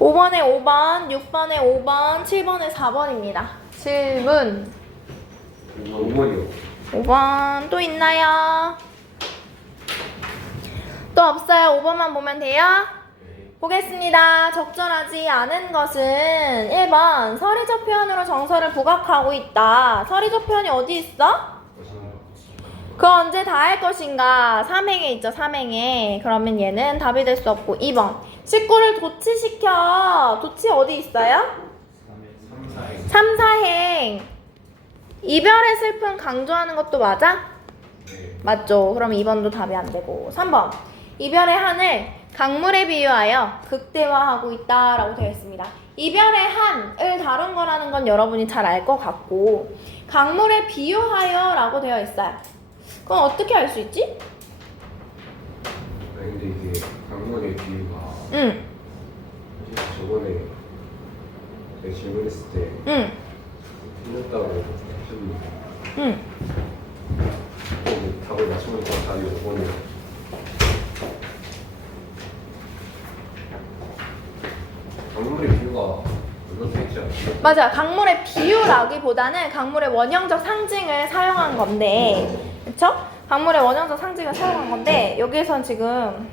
5번에 5번, 6번에 5번, 7번에 4번입니다. 질문. 5번이요. 5번 또 있나요? 또 없어요. 5번만 보면 돼요? 보겠습니다. 적절하지 않은 것은 1번 서리적 표현으로 정서를 부각하고 있다. 서리적 표현이 어디 있어? 그 언제 다 할 것인가? 3행에 있죠. 3행에. 그러면 얘는 답이 될 수 없고 2번 식구를 도치시켜. 도치 어디 있어요? 3, 4행. 이별의 슬픔 강조하는 것도 맞아? 맞죠. 그럼 2번도 답이 안 되고 3번 이별의 한을 강물에 비유하여 극대화하고 있다라고 되어 있습니다. 이별의 한을 다룬 거라는 건 여러분이 잘 알 것 같고 강물에 비유하여 라고 되어 있어요. 그럼 어떻게 알 수 있지? 아니 근데 이게 강물의 비유가 응. 저번에 제가 질문했을 때 응. 틀렸다고 하셨는데 응. 답을 맞추니까 답이 5번이에요. 강물의 비유가 이렇게 있지 않나요? 맞아. 강물의 비유라기보다는 강물의 원형적 상징을 사용한 건데, 그쵸? 강물의 원형적 상징을 사용한 건데 여기에선 지금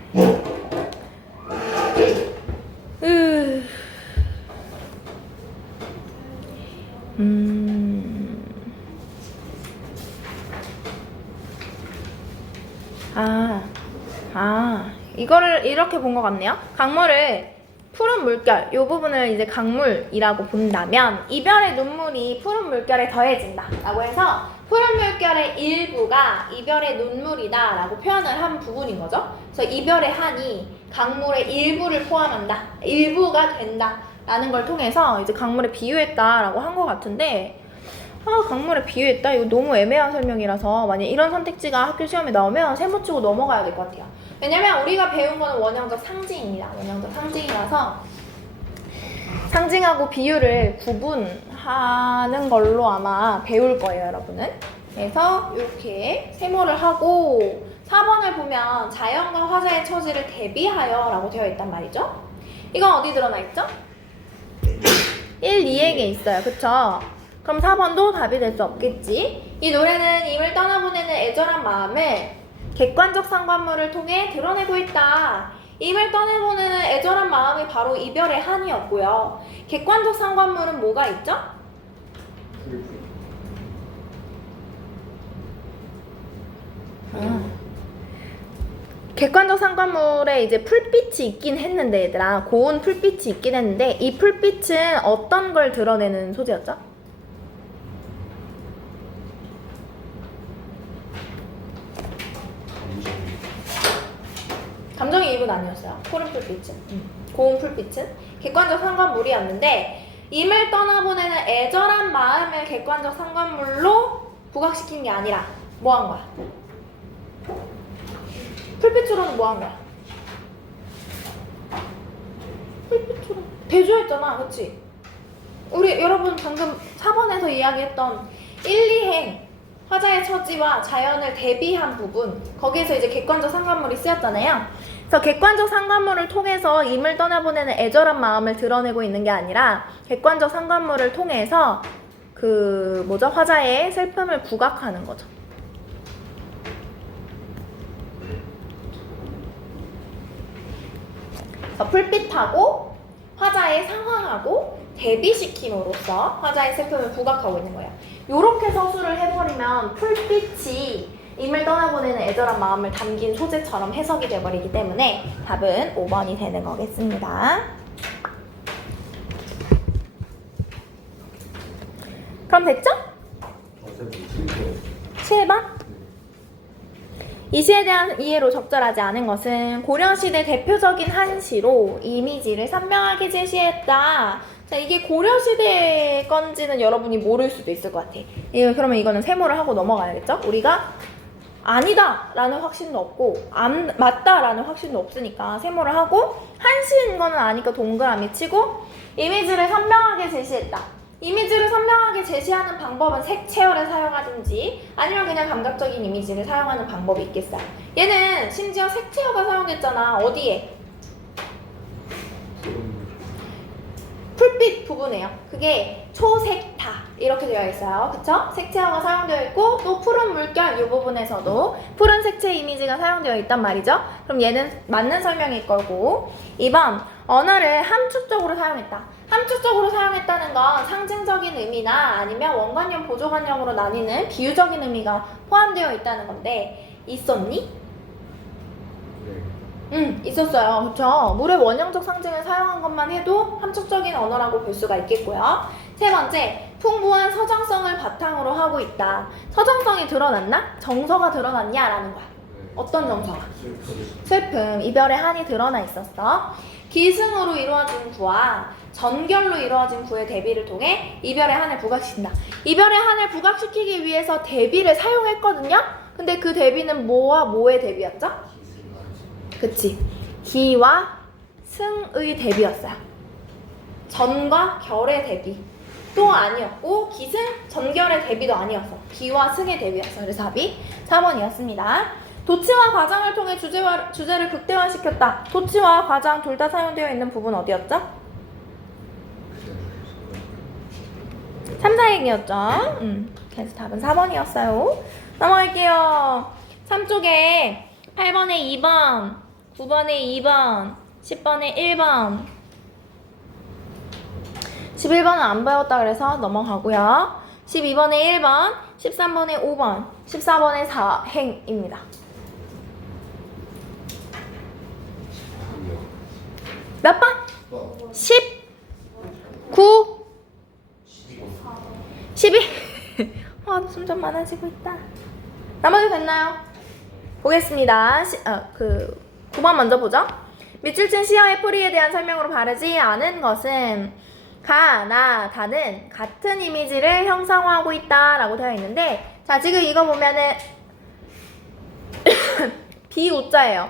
이거를 이렇게 본 것 같네요. 강물을 푸른 물결, 이 부분을 이제 강물이라고 본다면 이별의 눈물이 푸른 물결에 더해진다 라고 해서 푸른 물결의 일부가 이별의 눈물이다 라고 표현을 한 부분인 거죠. 그래서 이별의 한이 강물의 일부를 포함한다, 일부가 된다 라는 걸 통해서 이제 강물에 비유했다 라고 한 것 같은데 강물에 비유했다? 이거 너무 애매한 설명이라서 만약 이런 선택지가 학교 시험에 나오면 세모 치고 넘어가야 될 것 같아요. 왜냐면 우리가 배운 거는 원형적 상징입니다. 원형적 상징이라서 상징하고 비유를 구분하는 걸로 아마 배울 거예요, 여러분은. 그래서 이렇게 세모를 하고 4번을 보면 자연과 화자의 처지를 대비하여 라고 되어 있단 말이죠. 이건 어디 드러나 있죠? 1, 2에게 있어요. 그쵸? 그럼 4번도 답이 될 수 없겠지. 이 노래는 임을 떠나보내는 애절한 마음을 객관적 상관물을 통해 드러내고 있다. 임을 떠나보내는 애절한 마음이 바로 이별의 한이었고요. 객관적 상관물은 뭐가 있죠? 객관적 상관물에 이제 풀빛이 있긴 했는데 얘들아, 고운 풀빛이 있긴 했는데 이 풀빛은 어떤 걸 드러내는 소재였죠? 감정의 일부는 아니었어요. 푸른 풀빛은. 고운 풀빛은 객관적 상관물이었는데 임을 떠나보내는 애절한 마음을 객관적 상관물로 부각시킨 게 아니라 뭐 한 거야? 풀빛으로는 뭐 한 거야? 풀빛으로 대조했잖아, 그치? 우리 여러분 방금 4번에서 이야기했던 1, 2행 화자의 처지와 자연을 대비한 부분, 거기에서 이제 객관적 상관물이 쓰였잖아요. 그래서 객관적 상관물을 통해서 임을 떠나보내는 애절한 마음을 드러내고 있는 게 아니라 객관적 상관물을 통해서 화자의 슬픔을 부각하는 거죠. 그래서 풀빛하고 화자의 상황하고 대비시킴으로써 화자의 슬픔을 부각하고 있는 거예요. 요렇게 서술을 해버리면 풀빛이 임을 떠나보내는 애절한 마음을 담긴 소재처럼 해석이 돼버리기 때문에 답은 5번이 되는 거겠습니다. 그럼 됐죠? 7번? 이 시에 대한 이해로 적절하지 않은 것은 고려시대 대표적인 한시로 이미지를 선명하게 제시했다. 자, 이게 고려시대 건지는 여러분이 모를 수도 있을 것 같아. 그러면 이거는 세모를 하고 넘어가야겠죠? 우리가 아니다 라는 확신도 없고 맞다 라는 확신도 없으니까 세모를 하고 한시인 거는 아니까 동그라미 치고 이미지를 선명하게 제시했다. 이미지를 선명하게 제시하는 방법은 색채열을 사용하든지 아니면 그냥 감각적인 이미지를 사용하는 방법이 있겠어요. 얘는 심지어 색채열가 사용됐잖아. 어디에? 풋빛 부분이에요. 그게 초색타 이렇게 되어 있어요. 그쵸? 색채화가 사용되어 있고 또 푸른 물결 이 부분에서도 푸른 색채 이미지가 사용되어 있단 말이죠. 그럼 얘는 맞는 설명일 거고 2번 언어를 함축적으로 사용했다. 함축적으로 사용했다는 건 상징적인 의미나 아니면 원관념, 보조관념으로 나뉘는 비유적인 의미가 포함되어 있다는 건데 있었니? 네. 있었어요. 그쵸? 물의 원형적 상징을 사용한 것만 해도 함축적인 언어라고 볼 수가 있겠고요. 세 번째, 풍부한 서정성을 바탕으로 하고 있다. 서정성이 드러났나? 정서가 드러났냐라는 거야. 네. 어떤 정서가? 슬픈. 슬픔, 이별의 한이 드러나 있었어. 기승으로 이루어진 구와 전결로 이루어진 구의 대비를 통해 이별의 한을 부각시킨다. 이별의 한을 부각시키기 위해서 대비를 사용했거든요? 근데 그 대비는 뭐와 뭐의 대비였죠? 그치. 기와 승의 대비였어요. 전과 결의 대비 또 아니었고 기승, 전결의 대비도 아니었어. 기와 승의 대비였어. 그래서 답이 4번이었습니다. 도치와 과장을 통해 주제를 극대화시켰다. 도치와 과장 둘 다 사용되어 있는 부분 어디였죠? 3, 4행이었죠. 그래서 답은 4번이었어요. 넘어갈게요. 3쪽에 8번에 2번, 9번에 2번, 10번에 1번, 11번은 안 배웠다 그래서 넘어가고요. 12번에 1번, 13번에 5번, 14번에 4행입니다. 몇 번? 10, 9, 12. 숨 좀 많아지고 있다. 나머지 됐나요? 보겠습니다. 9번 먼저 보죠. 밑줄 친 시어의 풀이에 대한 설명으로 바르지 않은 것은 가, 나, 다는 같은 이미지를 형상화하고 있다 라고 되어 있는데 자 지금 이거 보면은 비우자예요.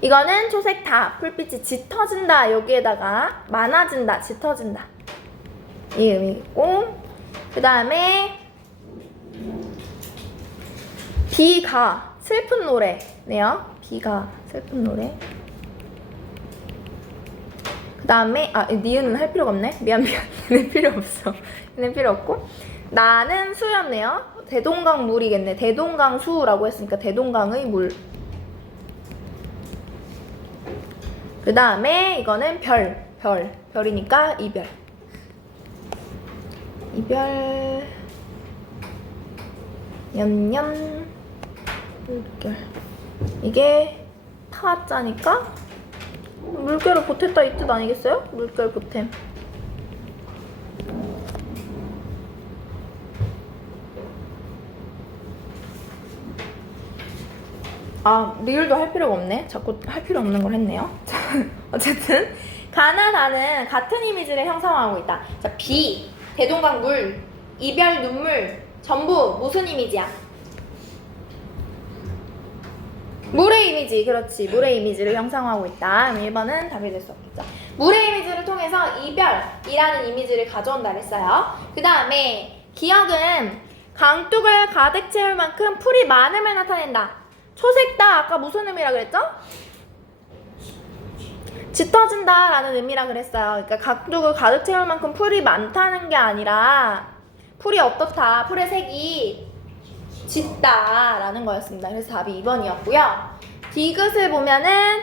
이거는 초색타, 풀빛이 짙어진다 여기에다가 많아진다, 짙어진다 이 의미고 그 다음에 비가 슬픈 노래네요. 비가 슬픈 노래. 그 다음에 니은은 할 필요가 없네. 미안 얘는 필요 없어. 얘는 필요 없고 나는 수였네요. 대동강 물이겠네. 대동강수라고 했으니까 대동강의 물. 그 다음에 이거는 별이니까 이별. 이별 년년 물결. 이게 타자니까 물결을 보탰다 이 뜻 아니겠어요? 물결 보탬. 리을도 할 필요가 없네. 자꾸 할 필요 없는 걸 했네요. 어쨌든 가나 다는 같은 이미지를 형성하고 있다. 자, 비, 대동강 물, 이별 눈물 전부 무슨 이미지야? 물의 이미지. 그렇지. 물의 이미지를 형성하고 있다. 1번은 답이 될 수 없겠죠. 물의 이미지를 통해서 이별이라는 이미지를 가져온다 그랬어요. 그 다음에 기억은 강둑을 가득 채울 만큼 풀이 많음을 나타낸다. 초색다 아까 무슨 의미라 그랬죠? 짙어진다 라는 의미라 그랬어요. 그러니까 강둑을 가득 채울 만큼 풀이 많다는 게 아니라 풀이 어떻다, 풀의 색이 짙다 라는 거였습니다. 그래서 답이 2번이었고요. 디귿을 보면은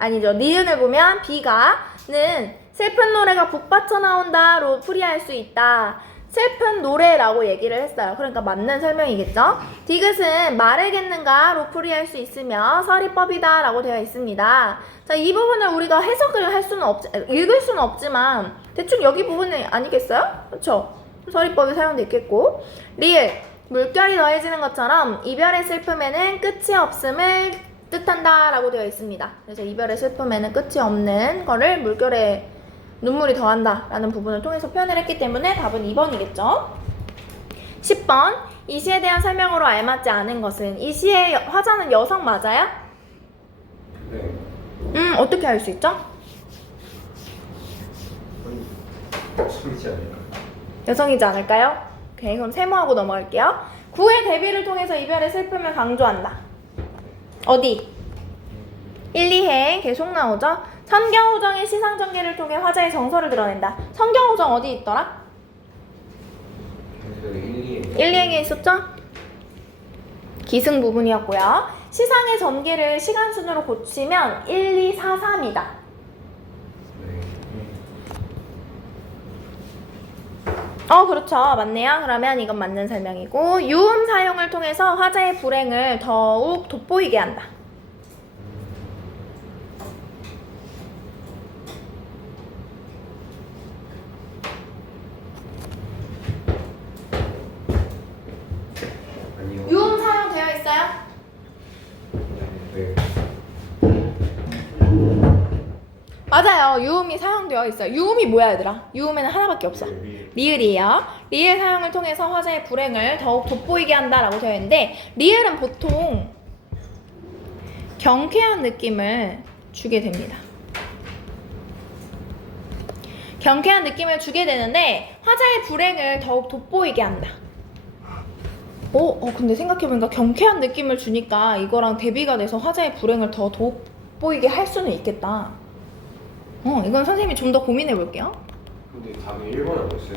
니은을 보면 비가는 슬픈 노래가 북받쳐 나온다로 풀이할 수 있다. 슬픈 노래라고 얘기를 했어요. 그러니까 맞는 설명이겠죠? 디귿은 말해겠는가로 풀이할 수 있으며 서리법이다 라고 되어 있습니다. 자, 이 부분을 우리가 해석을 읽을 수는 없지만 대충 여기 부분이 아니겠어요? 그렇죠? 서리법이 사용돼 있겠고 리을, 물결이 더해지는 것처럼 이별의 슬픔에는 끝이 없음을 뜻한다 라고 되어 있습니다. 그래서 이별의 슬픔에는 끝이 없는 거를 물결에 눈물이 더한다 라는 부분을 통해서 표현을 했기 때문에 답은 2번이겠죠. 10번 이 시에 대한 설명으로 알맞지 않은 것은 이 시의 화자는 여성 맞아요? 네. 어떻게 알 수 있죠? 소리지 않을까? 여성이지 않을까요? 오케이, 그럼 세모하고 넘어갈게요. 구의 대비를 통해서 이별의 슬픔을 강조한다. 어디? 1, 2행 네, 계속 나오죠. 선경우정의 시상전개를 통해 화자의 정서를 드러낸다. 선경우정 어디 있더라? 그래서 1, 1,2행에 있었죠? 기승 부분이었고요. 시상의 전개를 시간순으로 고치면 1, 2, 4, 3이다. 그렇죠. 맞네요. 그러면 이건 맞는 설명이고, 유음 사용을 통해서 화자의 불행을 더욱 돋보이게 한다. 아니요. 유음 사용되어 있어요? 네. 맞아요. 유음이 사용되어 있어요. 유음이 뭐야, 얘들아? 유음에는 하나밖에 없어. 리을이에요. 리을 사용을 통해서 화자의 불행을 더욱 돋보이게 한다라고 되어 있는데, 리을은 보통 경쾌한 느낌을 주게 됩니다. 경쾌한 느낌을 주게 되는데 화자의 불행을 더욱 돋보이게 한다. 근데 생각해보니까 경쾌한 느낌을 주니까 이거랑 대비가 돼서 화자의 불행을 더 돋보이게 할 수는 있겠다. 이건 선생님이 좀 더 고민해 볼게요. 근데 답이 1번은 없어요.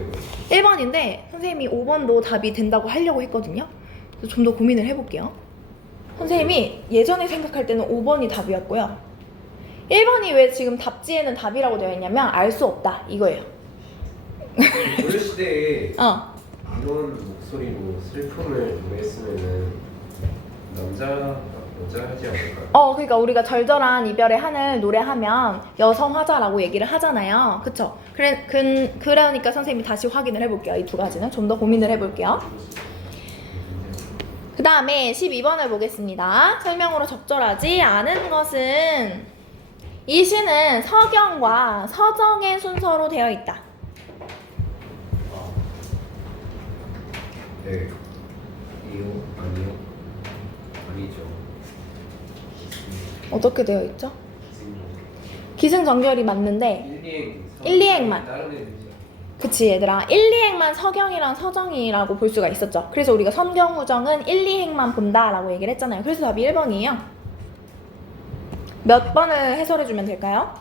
1번인데 선생님이 5번도 답이 된다고 하려고 했거든요. 그래서 좀 더 고민을 해볼게요. 선생님이 예전에 생각할 때는 5번이 답이었고요. 1번이 왜 지금 답지에는 답이라고 되어 있냐면 알 수 없다 이거예요. 소녀시대에 어. 이런 목소리로 슬픔을 노래했으면은 남자가 여자 하지 않을까요? 그러니까 우리가 절절한 이별의 한을 노래하면 여성 화자라고 얘기를 하잖아요. 그쵸? 그러니까 선생님이 다시 확인을 해볼게요. 이 두 가지는 좀 더 고민을 해볼게요. 그 다음에 12번을 보겠습니다. 설명으로 적절하지 않은 것은 이 시는 서경과 서정의 순서로 되어 있다. 네. 이요? 아니요? 아니죠. 어떻게 되어 있죠? 기승전결이 맞는데 1, 2행만. 다른 애들이죠. 그치 얘들아 1, 2행만 서경이랑 서정이라고 볼 수가 있었죠. 그래서 우리가 선경우정은 1, 2행만 본다라고 얘기를 했잖아요. 그래서 답이 1번이에요. 몇 번을 해설해주면 될까요?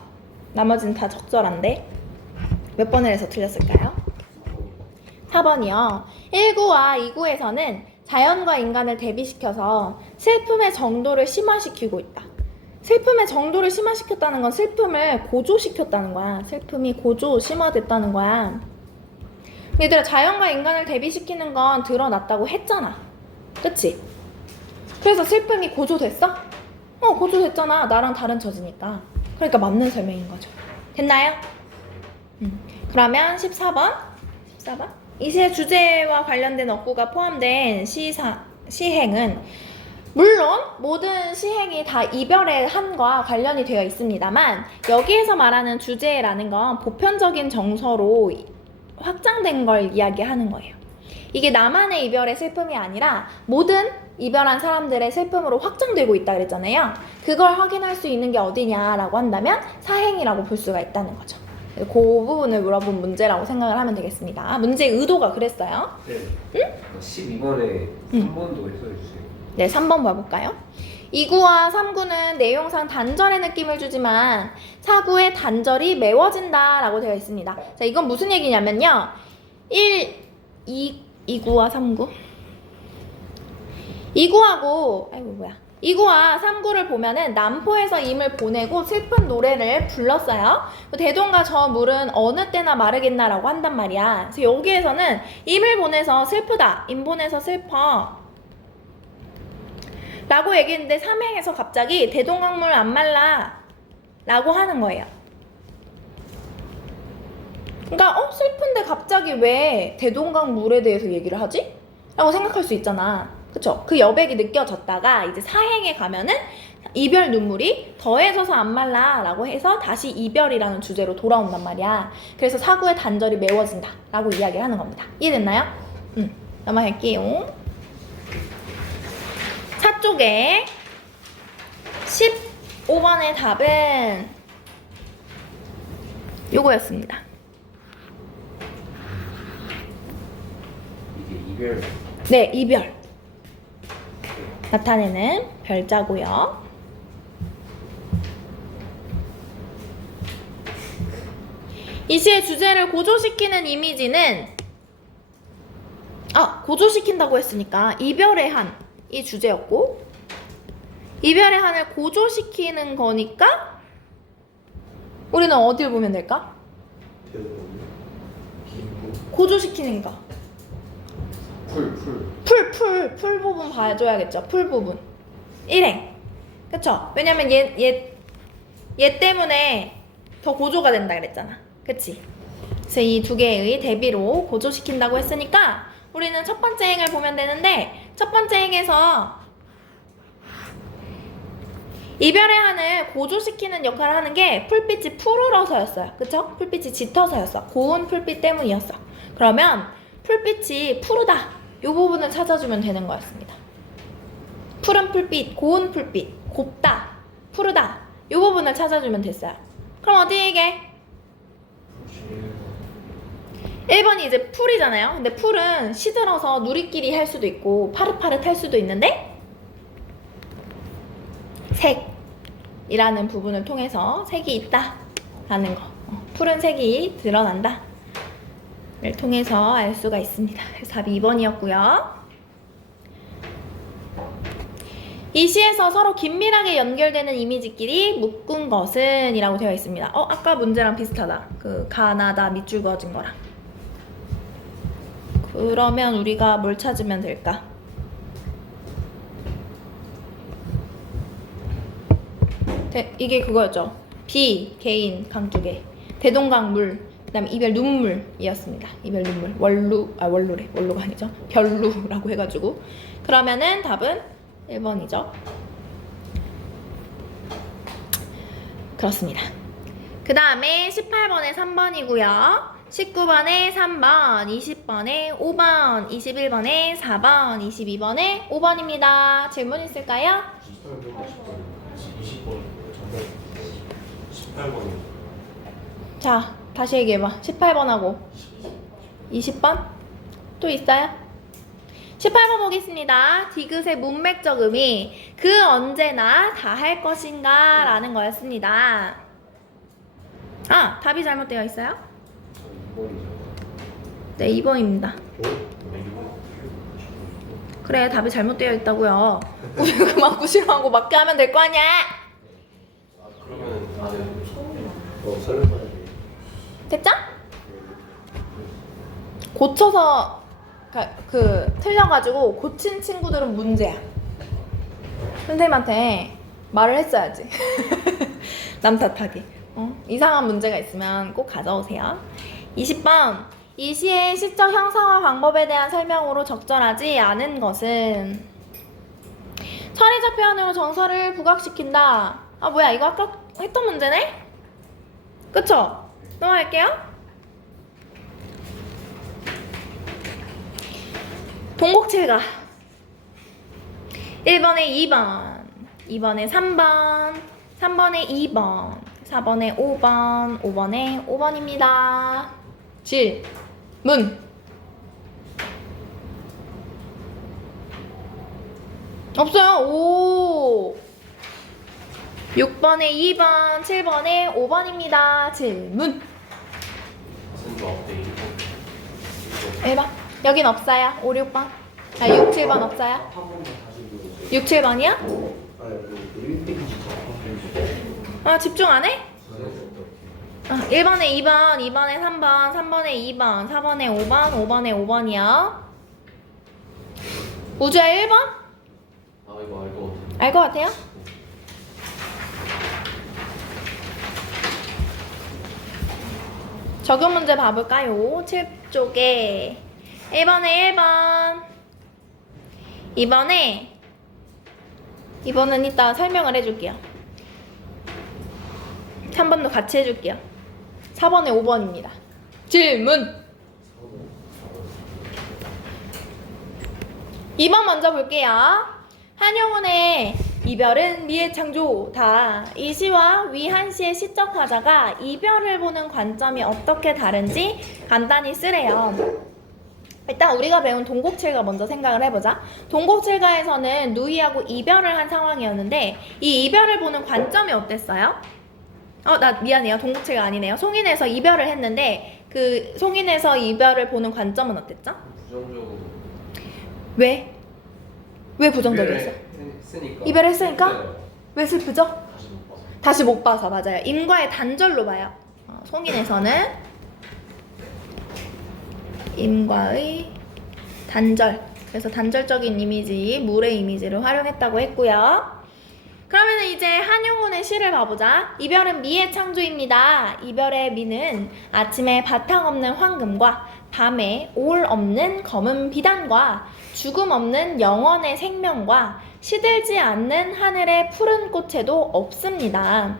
나머지는 다 적절한데 몇 번을 해서 틀렸을까요? 4번이요. 1구와 2구에서는 자연과 인간을 대비시켜서 슬픔의 정도를 심화시키고 있다. 슬픔의 정도를 심화시켰다는 건 슬픔을 고조시켰다는 거야. 슬픔이 고조, 심화됐다는 거야. 얘들아 자연과 인간을 대비시키는 건 드러났다고 했잖아. 그치? 그래서 슬픔이 고조됐어? 고조됐잖아. 나랑 다른 처지니까. 그러니까 맞는 설명인 거죠. 됐나요? 그러면 14번. 이 시의 주제와 관련된 어구가 포함된 시행은 물론 모든 시행이 다 이별의 한과 관련이 되어 있습니다만 여기에서 말하는 주제라는 건 보편적인 정서로 확장된 걸 이야기하는 거예요. 이게 나만의 이별의 슬픔이 아니라 모든 이별한 사람들의 슬픔으로 확장되고 있다 그랬잖아요. 그걸 확인할 수 있는 게 어디냐라고 한다면 사행이라고 볼 수가 있다는 거죠. 그 부분을 물어본 문제라고 생각을 하면 되겠습니다. 문제의 의도가 그랬어요. 네. 응? 12번에 3번도 해설해주세요. 네, 3번 봐볼까요? 2구와 3구는 내용상 단절의 느낌을 주지만 4구의 단절이 메워진다 라고 되어 있습니다. 자, 이건 무슨 얘기냐면요. 2구와 3구 2구와 3구를 보면은 남포에서 임을 보내고 슬픈 노래를 불렀어요. 대동과 저 물은 어느 때나 마르겠나라고 한단 말이야. 그래서 여기에서는 임을 보내서 슬프다, 임 보내서 슬퍼 라고 얘기했는데 3행에서 갑자기 대동강물 안 말라 라고 하는 거예요. 그러니까 슬픈데 갑자기 왜 대동강물에 대해서 얘기를 하지? 라고 생각할 수 있잖아. 그쵸? 그 여백이 느껴졌다가 이제 4행에 가면은 이별 눈물이 더해져서 안 말라 라고 해서 다시 이별이라는 주제로 돌아온단 말이야. 그래서 4구의 단절이 메워진다 라고 이야기를 하는 겁니다. 이해됐나요? 넘어갈게요. 차 쪽에 15번의 답은 요거였습니다. 이게 이별. 네, 이별 나타내는 별자고요. 이 시의 주제를 고조시키는 이미지는 고조시킨다고 했으니까 이별의 한이 주제였고 이별의 한을 고조시키는 거니까 우리는 어딜 보면 될까? 고조시키는 거. 풀 부분 봐줘야겠죠. 풀 부분. 일행. 그쵸? 왜냐면 얘 때문에 더 고조가 된다 그랬잖아. 그치? 그래서 이 두 개의 대비로 고조시킨다고 했으니까 우리는 첫 번째 행을 보면 되는데 첫 번째 행에서 이별의 한을 고조시키는 역할을 하는 게 풀빛이 푸르러서였어요. 그쵸? 풀빛이 짙어서였어. 고운 풀빛 때문이었어. 그러면 풀빛이 푸르다. 이 부분을 찾아주면 되는 거였습니다. 푸른 풀빛, 고운 풀빛, 곱다, 푸르다. 이 부분을 찾아주면 됐어요. 그럼 어디 이게? 1번이 이제 풀이잖아요. 근데 풀은 시들어서 누리끼리 할 수도 있고 파릇파릇할 수도 있는데 색이라는 부분을 통해서 색이 있다 라는 거. 푸른 색이 드러난다 를 통해서 알 수가 있습니다. 그래서 답이 2번이었고요. 이 시에서 서로 긴밀하게 연결되는 이미지끼리 묶은 것은 이라고 되어 있습니다. 아까 문제랑 비슷하다. 그 가나다 밑줄 그어진 거랑. 그러면 우리가 뭘 찾으면 될까? 이게 그거였죠. 비, 개인, 강두개, 대동강물, 그 다음에 이별 눈물이었습니다. 이별 눈물. 원로가 아니죠. 별루라고 해가지고. 그러면은 답은 1번이죠. 그렇습니다. 그 다음에 18번에 3번이고요. 19번에 3번, 20번에 5번, 21번에 4번, 22번에 5번입니다. 질문 있을까요? 18번이요. 자, 다시 얘기해봐. 18번하고 20번? 또 있어요? 18번 보겠습니다. 디귿의 문맥적 의미 그 언제나 다 할 것인가 라는 거였습니다. 답이 잘못되어 있어요? 2번이죠. 네, 2번입니다. 그래, 답이 잘못되어 있다고요. 우리 그만 구실하고 맞게 하면 될 거 아니야. 그러면 설명해야 돼. 됐죠? 고쳐서 틀려가지고 고친 친구들은 문제야. 선생님한테 말을 했어야지. 남 탓하기. 이상한 문제가 있으면 꼭 가져오세요. 20번. 이 시의 시적 형상화 방법에 대한 설명으로 적절하지 않은 것은 서리적 표현으로 정서를 부각시킨다. 뭐야, 이거 아까 했던 문제네? 그쵸? 넘어갈게요. 동곡칠가 1번에 2번, 2번에 3번, 3번에 2번, 4번에 5번, 5번에 5번입니다. 질문. 없어요. 오. 6번에 2번, 7번에 5번입니다. 질문. 1번. 여긴 없어요. 5, 6번. 6, 7번 없어요. 6, 7번이야? 집중 안 해? 1번에 2번, 2번에 3번, 3번에 2번, 4번에 5번, 5번에 5번이요. 우주야 1번? 이거 알 것 같아요? 적용 문제 봐볼까요? 7쪽에 1번에 1번 2번은 이따 설명을 해줄게요. 3번도 같이 해줄게요. 4번에 5번입니다. 질문. 2번 먼저 볼게요. 한영훈의 이별은 미의 창조다. 이 시와 위 한 시의 시적 화자가 이별을 보는 관점이 어떻게 다른지 간단히 쓰래요. 일단 우리가 배운 동곡칠가 먼저 생각을 해보자. 동곡칠가에서는 누이하고 이별을 한 상황이었는데 이 이별을 보는 관점이 어땠어요? 나 미안해요. 동국체가 아니네요. 송인에서 이별을 했는데 그 송인에서 이별을 보는 관점은 어땠죠? 부정적으로. 왜? 왜 부정적이었어? 했으니까. 이별했으니까? 왜 슬프죠? 다시 못 봐서. 다시 못 봐서. 맞아요. 임과의 단절로 봐요. 송인에서는 임과의 단절. 그래서 단절적인 이미지, 물의 이미지를 활용했다고 했고요. 그러면 이제 한용운의 시를 봐보자. 이별은 미의 창조입니다. 이별의 미는 아침에 바탕 없는 황금과 밤에 올 없는 검은 비단과 죽음 없는 영원의 생명과 시들지 않는 하늘의 푸른 꽃에도 없습니다.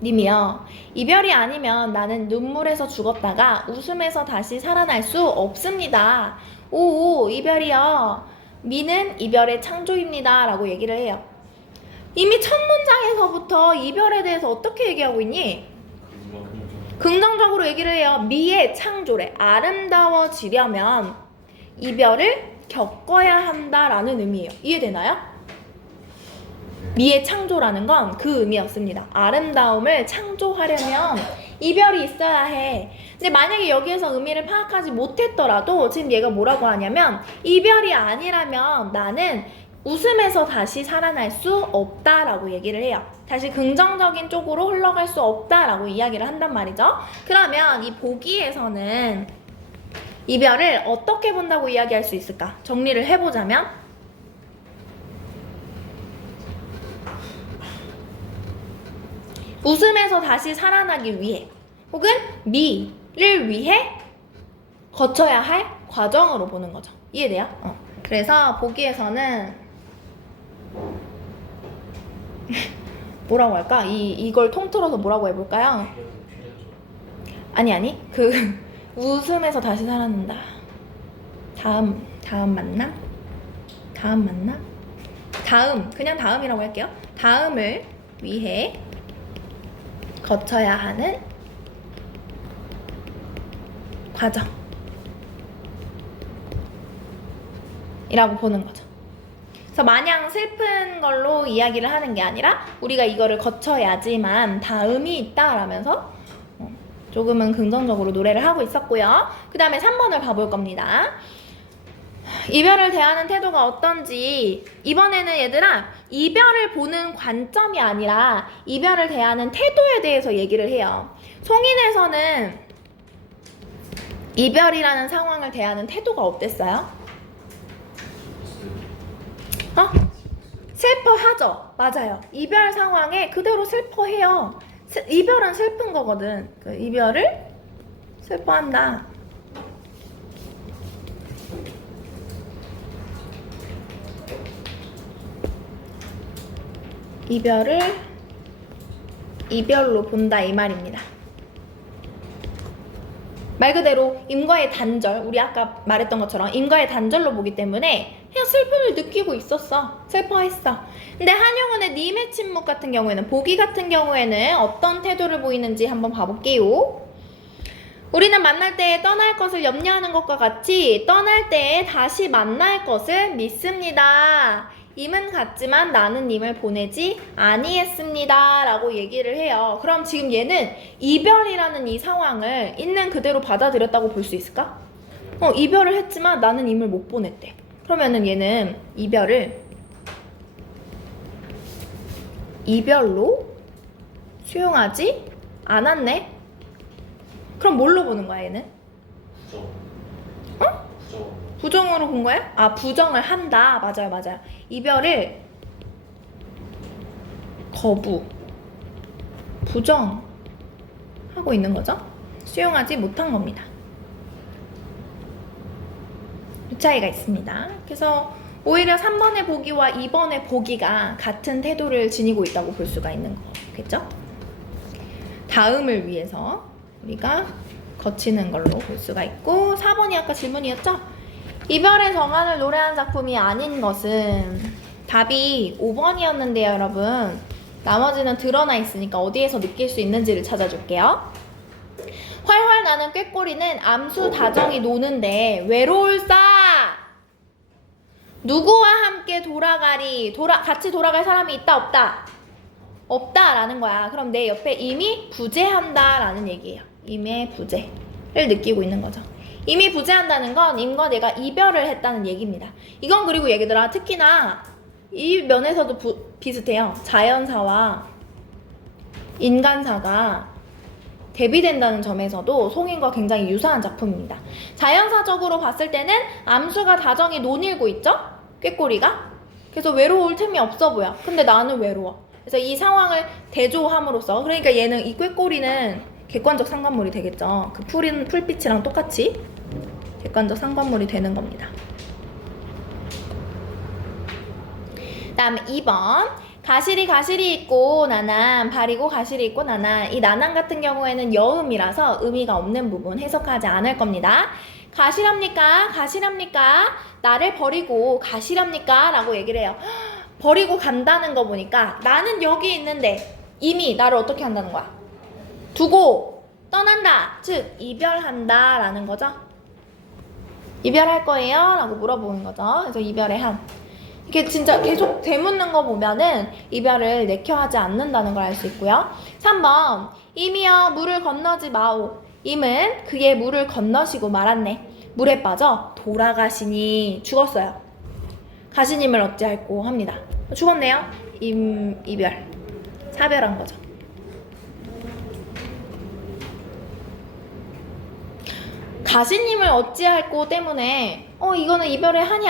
님이요. 이별이 아니면 나는 눈물에서 죽었다가 웃음에서 다시 살아날 수 없습니다. 오, 이별이요. 미는 이별의 창조입니다. 라고 얘기를 해요. 이미 첫 문장에서부터 이별에 대해서 어떻게 얘기하고 있니? 긍정적으로 얘기를 해요. 미의 창조래. 아름다워지려면 이별을 겪어야 한다라는 의미예요. 이해되나요? 미의 창조라는 건 그 의미였습니다. 아름다움을 창조하려면 이별이 있어야 해. 근데 만약에 여기에서 의미를 파악하지 못했더라도 지금 얘가 뭐라고 하냐면 이별이 아니라면 나는 웃음에서 다시 살아날 수 없다라고 얘기를 해요. 다시 긍정적인 쪽으로 흘러갈 수 없다라고 이야기를 한단 말이죠. 그러면 이 보기에서는 이별을 어떻게 본다고 이야기할 수 있을까? 정리를 해보자면 웃음에서 다시 살아나기 위해 혹은 미를 위해 거쳐야 할 과정으로 보는 거죠. 이해돼요? 그래서 보기에서는 뭐라고 할까? 이걸 통틀어서 뭐라고 해볼까요? 아니 웃음에서 다시 살아난다. 다음 만남? 그냥 다음이라고 할게요. 다음을 위해 거쳐야 하는 과정 이라고 보는 거죠. 그래서 마냥 슬픈 걸로 이야기를 하는 게 아니라 우리가 이거를 거쳐야지만 다음이 있다라면서 조금은 긍정적으로 노래를 하고 있었고요. 그 다음에 3번을 봐볼 겁니다. 이별을 대하는 태도가 어떤지 이번에는 얘들아 이별을 보는 관점이 아니라 이별을 대하는 태도에 대해서 얘기를 해요. 송인에서는 이별이라는 상황을 대하는 태도가 어땠어요? 슬퍼하죠. 맞아요. 이별 상황에 그대로 슬퍼해요. 이별은 슬픈 거거든. 그 이별을 슬퍼한다. 이별을 이별로 본다 이 말입니다. 말 그대로 임과의 단절, 우리 아까 말했던 것처럼 임과의 단절로 보기 때문에 그냥 슬픔을 느끼고 있었어. 슬퍼했어. 근데 한용운의 님의 침묵 같은 경우에는, 보기 같은 경우에는 어떤 태도를 보이는지 한번 봐볼게요. 우리는 만날 때 떠날 것을 염려하는 것과 같이 떠날 때 다시 만날 것을 믿습니다. 임은 같지만 나는 님을 보내지 아니했습니다. 라고 얘기를 해요. 그럼 지금 얘는 이별이라는 이 상황을 있는 그대로 받아들였다고 볼 수 있을까? 이별을 했지만 나는 임을 못 보냈대. 그러면은 얘는 이별로 수용하지 않았네? 그럼 뭘로 보는 거야 얘는? 부정. 부정. 부정으로 본 거야? 아, 부정을 한다. 맞아요. 이별을 부정하고 있는 거죠. 수용하지 못한 겁니다. 이 차이가 있습니다. 그래서 오히려 3번의 보기와 2번의 보기가 같은 태도를 지니고 있다고 볼 수가 있는 거겠죠? 다음을 위해서 우리가 거치는 걸로 볼 수가 있고, 4번이 아까 질문이었죠? 이별의 정한을 노래한 작품이 아닌 것은 답이 5번이었는데요, 여러분. 나머지는 드러나 있으니까 어디에서 느낄 수 있는지를 찾아줄게요. 활활 나는 꾀꼬리는 암수 다정이 노는데 외로울싸. 누구와 함께 돌아가리? 같이 돌아갈 사람이 있다 없다? 없다라는 거야. 그럼 내 옆에 이미 부재한다라는 얘기예요. 임의 부재를 느끼고 있는 거죠. 이미 부재한다는 건 임과 내가 이별을 했다는 얘기입니다. 이건 그리고 얘기들아 특히나 이 면에서도 비슷해요. 자연사와 인간사가 대비된다는 점에서도 송인과 굉장히 유사한 작품입니다. 자연사적으로 봤을 때는 암수가 다정히 논일고 있죠? 꾀꼬리가. 그래서 외로울 틈이 없어 보여. 근데 나는 외로워. 그래서 이 상황을 대조함으로써, 그러니까 얘는 이 꾀꼬리는 객관적 상관물이 되겠죠. 그 풀빛이랑 똑같이 객관적 상관물이 되는 겁니다. 다음 2번. 가실이 있고 나난, 발이고 가실이 있고 나난. 이 나난 같은 경우에는 여음이라서 의미가 없는 부분 해석하지 않을 겁니다. 가실합니까? 나를 버리고 가실합니까? 라고 얘기를 해요. 버리고 간다는 거 보니까 나는 여기 있는데 이미 나를 어떻게 한다는 거야? 두고 떠난다. 즉 이별한다 라는 거죠. 이별할 거예요? 라고 물어보는 거죠. 그래서 이별의 한. 이게 진짜 계속 되묻는 거 보면은 이별을 내켜하지 않는다는 걸 알 수 있고요. 3번. 임이여 물을 건너지 마오. 임은 그의 물을 건너시고 말았네. 물에 빠져 돌아가시니 죽었어요. 가시님을 어찌할꼬 합니다. 죽었네요. 이별. 사별한 거죠. 가시님을 어찌할꼬 때문에 이거는 이별의 한이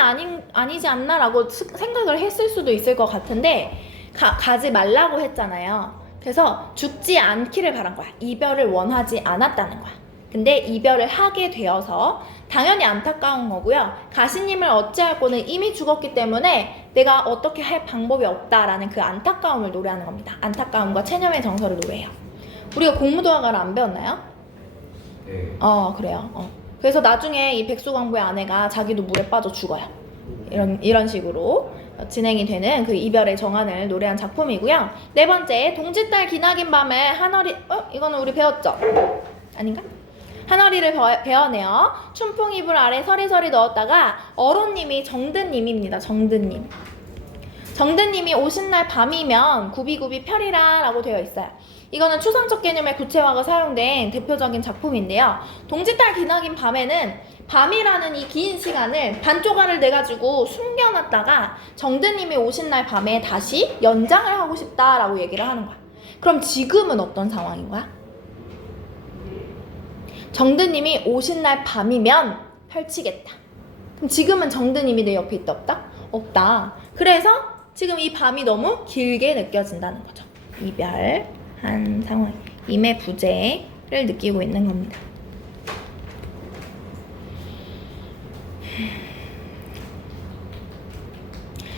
아니지 않나 라고 생각을 했을 수도 있을 것 같은데 가지 말라고 했잖아요. 그래서 죽지 않기를 바란 거야. 이별을 원하지 않았다는 거야. 근데 이별을 하게 되어서 당연히 안타까운 거고요. 가시님을 어찌할꼬는 이미 죽었기 때문에 내가 어떻게 할 방법이 없다라는 그 안타까움을 노래하는 겁니다. 안타까움과 체념의 정서를 노래해요. 우리가 공무도화가를 안 배웠나요? 네. 그래요. 그래서 나중에 이 백수광부의 아내가 자기도 물에 빠져 죽어요. 이런 식으로 진행이 되는 그 이별의 정안을 노래한 작품이고요. 네 번째, 동짓달 기나긴 밤에 한어리. 이거는 우리 배웠죠? 아닌가? 한어리를 베어내어 춘풍 이불 아래 서리서리 넣었다가 어로님이 정드님입니다. 정드님이 오신 날 밤이면 구비구비 펴리라 라고 되어 있어요. 이거는 추상적 개념의 구체화가 사용된 대표적인 작품인데요. 동짓달 기나긴 밤에는 밤이라는 이 긴 시간을 반쪽알을 내가지고 숨겨놨다가 정드님이 오신 날 밤에 다시 연장을 하고 싶다라고 얘기를 하는 거야. 그럼 지금은 어떤 상황인 거야? 정드님이 오신 날 밤이면 펼치겠다. 그럼 지금은 정드님이 내 옆에 있다 없다? 없다. 그래서 지금 이 밤이 너무 길게 느껴진다는 거죠. 이별한 상황, 임의 부재를 느끼고 있는 겁니다.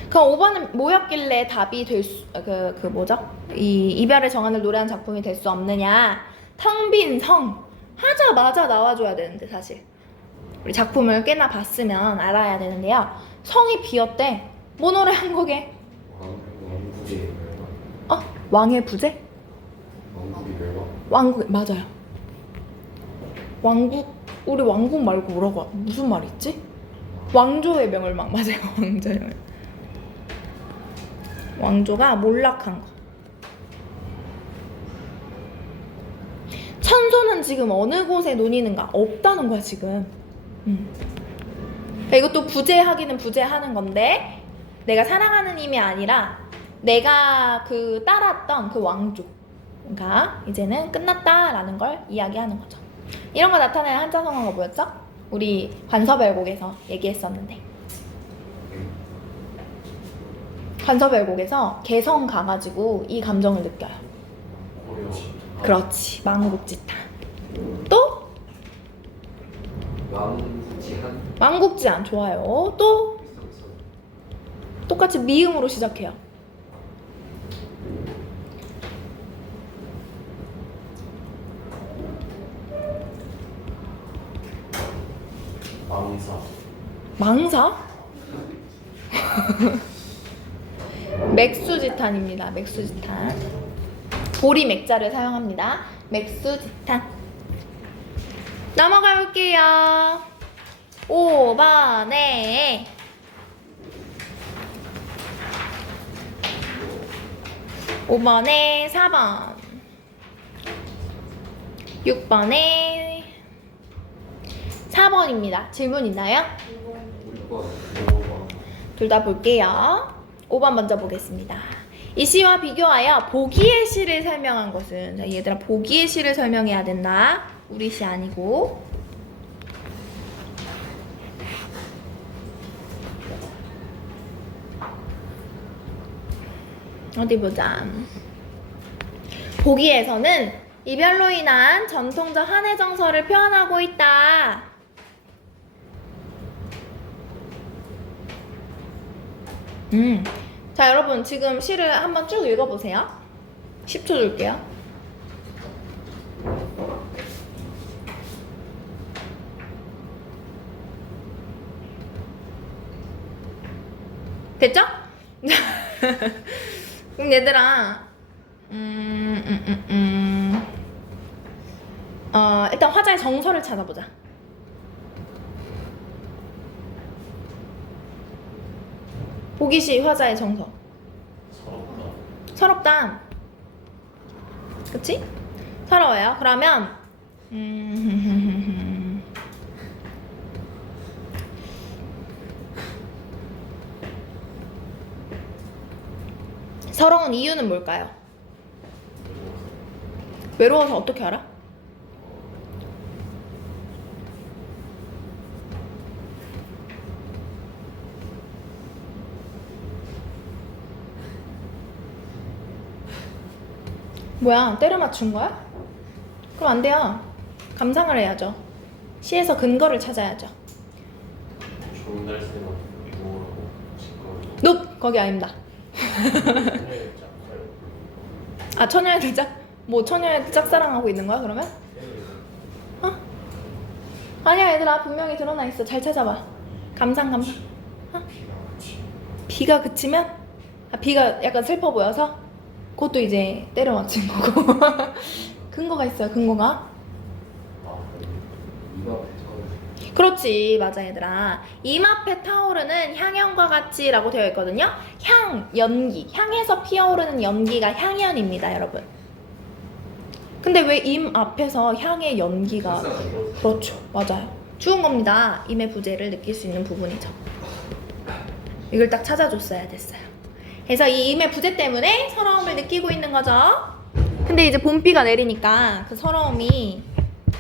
그럼 5번은 뭐였길래 답이 될 수, 이 이별의 정안을 노래한 작품이 될 수 없느냐? 텅 빈 성. 하자마자 나와줘야 되는데 사실 우리 작품을 꽤나 봤으면 알아야 되는데요. 성이 비었대. 뭐 노래 한 곡에? 왕국의 멸망. 왕의 부재? 왕국의 멸망. 왕국 맞아요. 우리 왕국 말고 뭐라고 무슨 말 있지? 왕조의 멸망 맞아요. 왕조의 멸망. 왕조가 몰락한 거. 천소는 지금 어느 곳에 논이는가? 없다는 거야 지금. 그러니까 이것도 부재하기는 부재하는 건데 내가 사랑하는 힘이 아니라 내가 따랐던 그 왕조가 이제는 끝났다라는 걸 이야기하는 거죠. 이런 거 나타내는 한자성어가 뭐였죠? 우리 관서별곡에서 얘기했었는데 관서별곡에서 개성 가가지고 이 감정을 느껴요. 그렇지. 망국지탄. 또? 왕국지한. 망국지안 좋아요. 또? 똑같이 미음으로 시작해요. 망사? 맥수지탄입니다. 맥수지탄. 보리 맥자를 사용합니다. 맥수지탄. 넘어가 볼게요. 5번에 5번에 4번. 6번에 4번입니다. 질문 있나요? 6번. 둘 다 볼게요. 5번 먼저 보겠습니다. 이 시와 비교하여 보기의 시를 설명한 것은, 자, 얘들아 보기의 시를 설명해야 된다. 우리 시 아니고. 어디 보자. 보기에서는 이별로 인한 전통적 한해 정서를 표현하고 있다. 자, 여러분 지금 시를 한번 쭉 읽어보세요. 10초 줄게요. 됐죠? 그럼 얘들아, 일단 화자의 정서를 찾아보자. 보기시 화자의 정서. 서럽다. 그치? 서러워요. 그러면 서러운 이유는 뭘까요? 외로워서 어떻게 알아? 뭐야, 때려 맞춘 거야? 그럼 안 돼요. 감상을 해야죠. 시에서 근거를 찾아야죠. 좋은 날 새만 유머하고 즐거운 눕! 거기 아닙니다. 아, 처녀애들 짝? 뭐 처녀애들 짝사랑하고 있는 거야 그러면? 어? 아니야 얘들아, 분명히 드러나 있어. 잘 찾아봐. 감상. 어? 비가 그치면? 아, 비가 약간 슬퍼 보여서? 그것도 이제 때려 맞힌 거고. 근거가 있어요. 근거가. 그렇지, 맞아 얘들아. 이마페 타오르는 향연과 같이 라고 되어 있거든요. 향, 연기. 향에서 피어오르는 연기가 향연입니다, 여러분. 근데 왜 임 앞에서 향의 연기가. 그렇죠, 맞아요. 추운 겁니다. 임의 부재를 느낄 수 있는 부분이죠. 이걸 딱 찾아줬어야 됐어요. 그래서 이 임의 부재 때문에 서러움을 느끼고 있는 거죠. 근데 이제 봄비가 내리니까 그 서러움이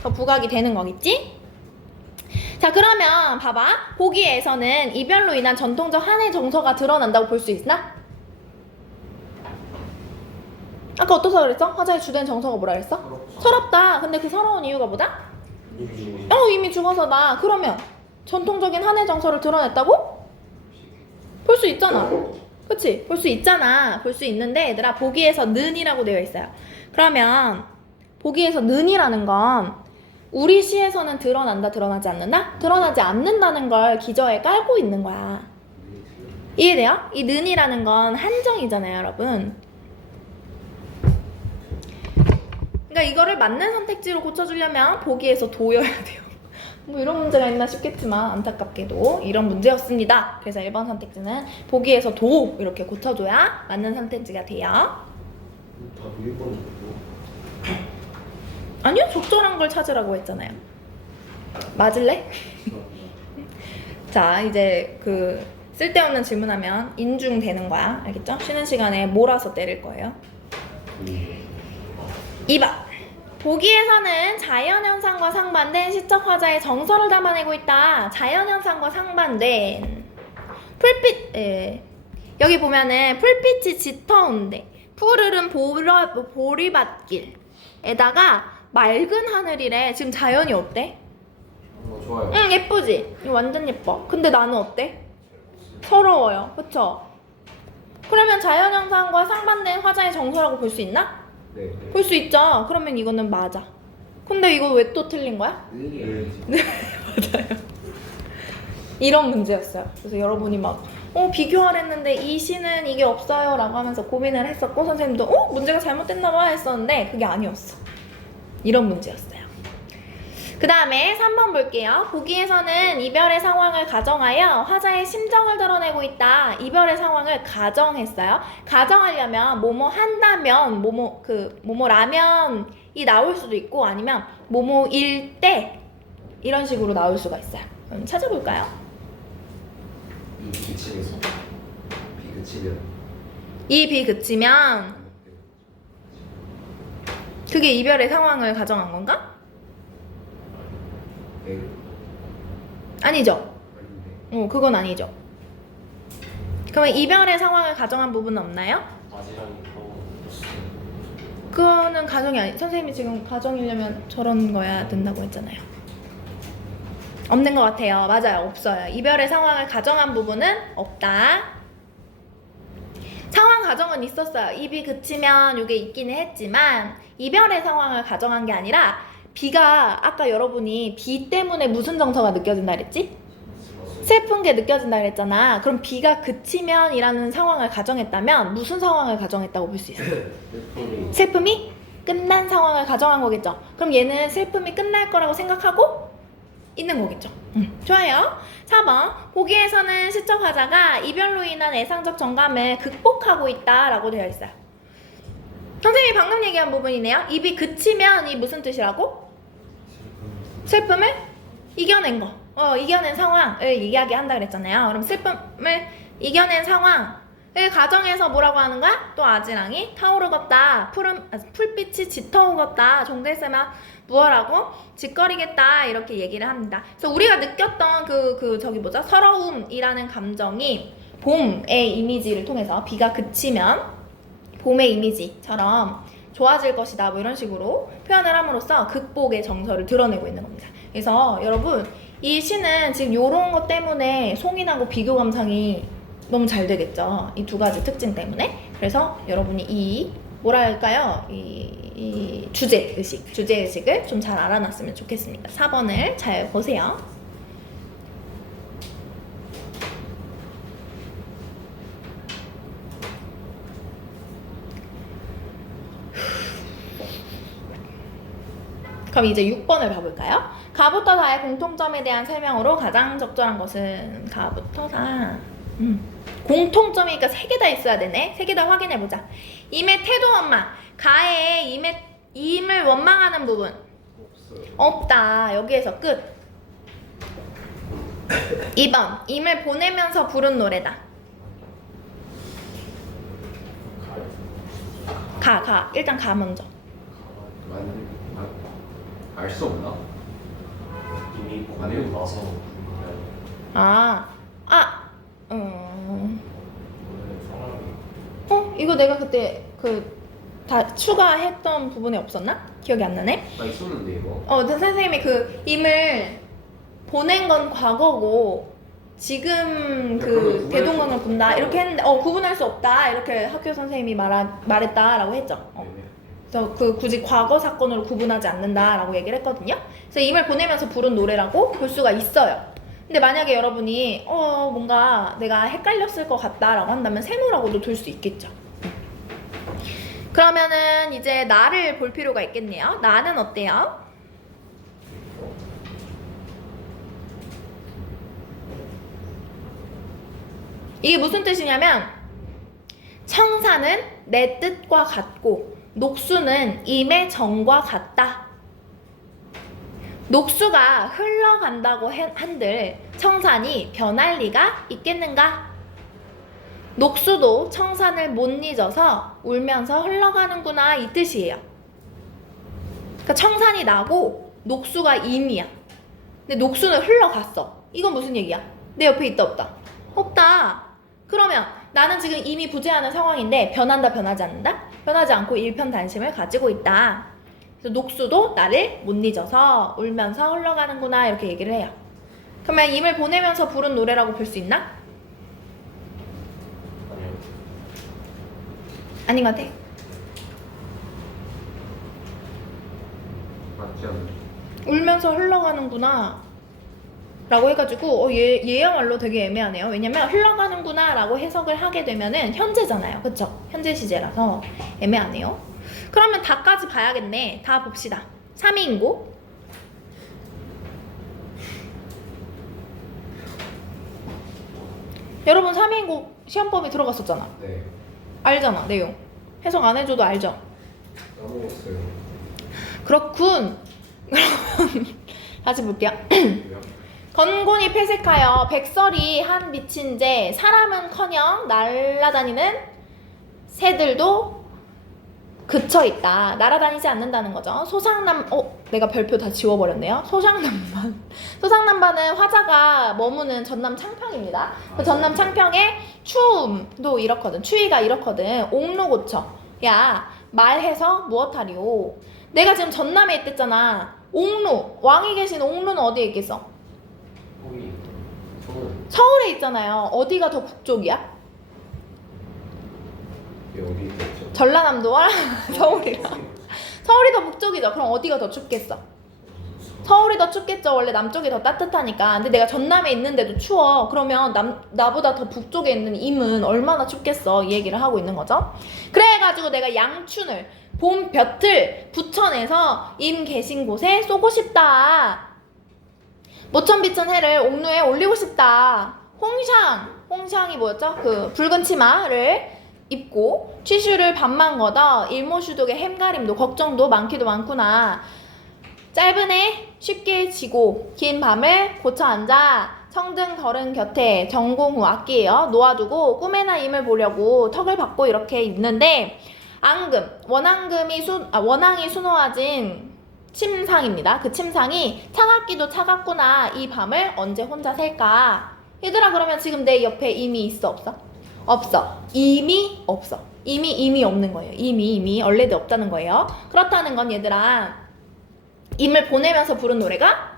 더 부각이 되는 거겠지? 자, 그러면 봐봐. 보기에서는 이별로 인한 전통적 한해 정서가 드러난다고 볼 수 있나? 아까 어떠서 그랬어? 화자의 주된 정서가 뭐라 그랬어? 서럽다. 근데 그 서러운 이유가 뭐다? 이미 죽어서다. 그러면 전통적인 한해 정서를 드러냈다고? 볼 수 있잖아. 그치? 볼 수 있잖아. 볼 수 있는데 얘들아, 보기에서 는이라고 되어 있어요. 그러면 보기에서 는이라는 건 우리 시에서는 드러난다, 드러나지 않는다? 드러나지 않는다는 걸 기저에 깔고 있는 거야. 이해돼요? 이 는이라는 건 한정이잖아요, 여러분. 그러니까 이거를 맞는 선택지로 고쳐주려면 보기에서 도여야 돼요. 뭐 이런 문제가 있나 싶겠지만 안타깝게도 이런 문제였습니다. 그래서 1번 선택지는 보기에서 도 이렇게 고쳐줘야 맞는 선택지가 돼요. 다 1번이고. 아니요, 적절한 걸 찾으라고 했잖아요. 맞을래? 자, 이제 그 쓸데없는 질문하면 인중되는 거야. 알겠죠? 쉬는 시간에 몰아서 때릴 거예요. 2번. 보기에서는 자연현상과 상반된 시적 화자의 정서를 담아내고 있다. 자연현상과 상반된 풀빛, 여기 보면은 풀빛이 짙어온데 푸르른 보리밭길에다가 맑은 하늘이래. 지금 자연이 어때? 좋아요. 응, 예쁘지? 이거 완전 예뻐. 근데 나는 어때? 서러워요. 그쵸? 그러면 자연현상과 상반된 화자의 정서라고 볼 수 있나? 네. 볼 수 있죠? 그러면 이거는 맞아. 근데 이거 왜 또 틀린 거야? 네. 맞아요. 이런 문제였어요. 그래서 여러분이 막 비교하랬는데 이 시는 이게 없어요 라고 하면서 고민을 했었고, 선생님도 문제가 잘못됐나 봐 했었는데 그게 아니었어. 이런 문제였어요. 그 다음에 3번 볼게요. 보기에서는 이별의 상황을 가정하여 화자의 심정을 드러내고 있다. 이별의 상황을 가정했어요. 가정하려면 뭐뭐 한다면 뭐뭐라면이 나올 수도 있고 아니면 뭐뭐일 때 이런 식으로 나올 수가 있어요. 그럼 찾아볼까요? 이 그치면 비그치면 이 비 그치면 그게 이별의 상황을 가정한 건가? 네. 아니죠. 아닌데. 그건 아니죠. 그러면 이별의 상황을 가정한 부분은 없나요? 바지락이 그거는 가정이 아니. 선생님이 지금 가정이려면 저런 거야 된다고 했잖아요. 없는 것 같아요. 맞아요. 없어요. 이별의 상황을 가정한 부분은 없다. 상황 가정은 있었어요. 입이 그치면 이게 있기는 했지만 이별의 상황을 가정한 게 아니라 비가 아까 여러분이 비 때문에 무슨 정서가 느껴진다 그랬지? 슬픈 게 느껴진다 그랬잖아. 그럼 비가 그치면 이라는 상황을 가정했다면 무슨 상황을 가정했다고 볼 수 있어? 슬픔이 슬픔이 끝난 상황을 가정한 거겠죠. 그럼 얘는 슬픔이 끝날 거라고 생각하고 있는 거겠죠. 좋아요. 4번 보기에서는 시적 화자가 이별로 인한 애상적 정감을 극복하고 있다라고 되어 있어요. 선생님이 방금 얘기한 부분이네요. 입이 그치면 이 무슨 뜻이라고? 슬픔을 이겨낸 거. 이겨낸 상황을 이야기한다 그랬잖아요. 그럼 슬픔을 이겨낸 상황을 가정해서 뭐라고 하는 거야? 또 아지랑이 타오르겠다. 풀빛이 짙어오겠다. 종대세만 무엇라고? 짓거리겠다. 이렇게 얘기를 합니다. 그래서 우리가 느꼈던 서러움이라는 감정이 봄의 이미지를 통해서 비가 그치면 봄의 이미지처럼 좋아질 것이다. 뭐 이런 식으로 표현을 함으로써 극복의 정서를 드러내고 있는 겁니다. 그래서 여러분 이 시는 지금 요런 것 때문에 송인하고 비교 감상이 너무 잘 되겠죠. 이 두 가지 특징 때문에. 그래서 여러분이 이 주제의식을 좀 잘 알아놨으면 좋겠습니다. 4번을 잘 보세요. 그럼 이제 6번을 봐볼까요? 가부터 다의 공통점에 대한 설명으로 가장 적절한 것은 가부터 다. 공통점이니까 3개 다 있어야 되네. 3개 다 확인해보자. 임의 태도 원망. 가의 임을 원망하는 부분. 없다. 여기에서 끝. 2번. 임을 보내면서 부른 노래다. 일단 가 먼저. 알 수 없나? 이미 보내고 나서 이거 내가 그때 다 추가했던 부분이 없었나? 기억이 안 나네? 나 있었는데 이거. 선생님이 임을 보낸 건 과거고 지금 그러면 대동강을 본다 이렇게 했는데 구분할 수 없다 이렇게 학교 선생님이 말했다라고 했죠. 그래서 굳이 과거 사건으로 구분하지 않는다라고 얘기를 했거든요. 그래서 임을 보내면서 부른 노래라고 볼 수가 있어요. 근데 만약에 여러분이 뭔가 내가 헷갈렸을 것 같다라고 한다면 세모라고도 둘 수 있겠죠. 그러면은 이제 나를 볼 필요가 있겠네요. 나는 어때요? 이게 무슨 뜻이냐면 청사는 내 뜻과 같고 녹수는 임의 정과 같다. 녹수가 흘러간다고 한들 청산이 변할 리가 있겠는가? 녹수도 청산을 못 잊어서 울면서 흘러가는구나 이 뜻이에요. 그러니까 청산이 나고 녹수가 임이야. 근데 녹수는 흘러갔어. 이건 무슨 얘기야? 내 옆에 있다 없다? 없다. 그러면 나는 지금 이미 부재하는 상황인데 변한다 변하지 않는다? 변하지 않고 일편단심을 가지고 있다. 그래서 녹수도 나를 못 잊어서 울면서 흘러가는구나 이렇게 얘기를 해요. 그러면 임을 보내면서 부른 노래라고 볼 수 있나? 아니요. 아닌 것 같아. 맞지 않나? 울면서 흘러가는구나 라고 해가지고 얘야말로 되게 애매하네요. 왜냐면 흘러가는구나 라고 해석을 하게 되면은 현재잖아요. 그쵸? 현재 시제라서 애매하네요. 그러면 다까지 봐야겠네. 다 봅시다. 3위인고 여러분 3인국 시험범위 들어갔었잖아. 네. 알잖아 내용. 해석 안 해줘도 알죠? 까먹었어요. 그렇군. 그러면 다시 볼게요. 왜요? 건곤이 폐색하여 백설이 한 빛인데 사람은커녕 날아다니는 새들도 그쳐있다. 날아다니지 않는다는 거죠. 내가 별표 다 지워버렸네요. 소상난반은 화자가 머무는 전남 창평입니다. 그 전남 창평의 추움도 이렇거든. 추위가 이렇거든. 옥루고쳐. 야, 말해서 무엇하리오. 내가 지금 전남에 있댔잖아. 옥루, 왕이 계신 옥루는 어디에 있겠어? 거기 서울에 있잖아요. 어디가 더 북쪽이야? 이게 어디 있었죠? 전라남도와 서울이랑. 서울이 더 북쪽이죠. 그럼 어디가 더 춥겠어? 서울이 더 춥겠죠. 원래 남쪽이 더 따뜻하니까. 근데 내가 전남에 있는데도 추워. 그러면 나보다 더 북쪽에 있는 임은 얼마나 춥겠어. 이 얘기를 하고 있는 거죠. 그래가지고 내가 양춘을 봄볕을 부천에서 임 계신 곳에 쏘고 싶다. 모천비천 해를 옥루에 올리고 싶다. 홍샹이 뭐였죠? 그 붉은 치마를 입고 취슈를 반만 걷어 일모슈독의 햄가림도 걱정도 많기도 많구나. 짧은 해 쉽게 지고 긴 밤을 고쳐 앉아 청등 덜은 곁에 전공 후 악기예요. 놓아두고 꿈에나 임을 보려고 턱을 받고 이렇게 있는데 원앙이 수놓아진 침상입니다. 그 침상이 차갑기도 차갑구나. 이 밤을 언제 혼자 셀까? 얘들아 그러면 지금 내 옆에 임이 있어 없어? 없어. 임이 없어. 임이 없는 거예요. 임이 얼레드 없다는 거예요. 그렇다는 건 얘들아 임을 보내면서 부른 노래가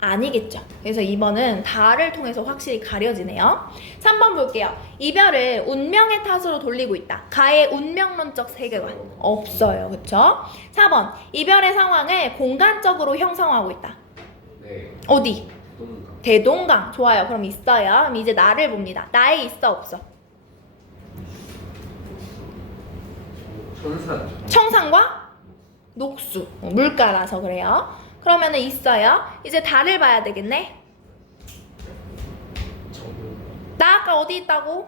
아니겠죠. 그래서 2번은 다를 통해서 확실히 가려지네요. 3번 볼게요. 이별을 운명의 탓으로 돌리고 있다. 가의 운명론적 세계관 없어요. 그쵸? 4번 이별의 상황을 공간적으로 형성하고 있다. 네. 어디? 동강. 대동강. 좋아요. 그럼 있어요. 그럼 이제 나를 봅니다. 나에 있어 없어? 천산. 청산과 녹수. 물가라서 그래요. 그러면은 있어요. 이제 달을 봐야 되겠네. 나 아까 어디 있다고?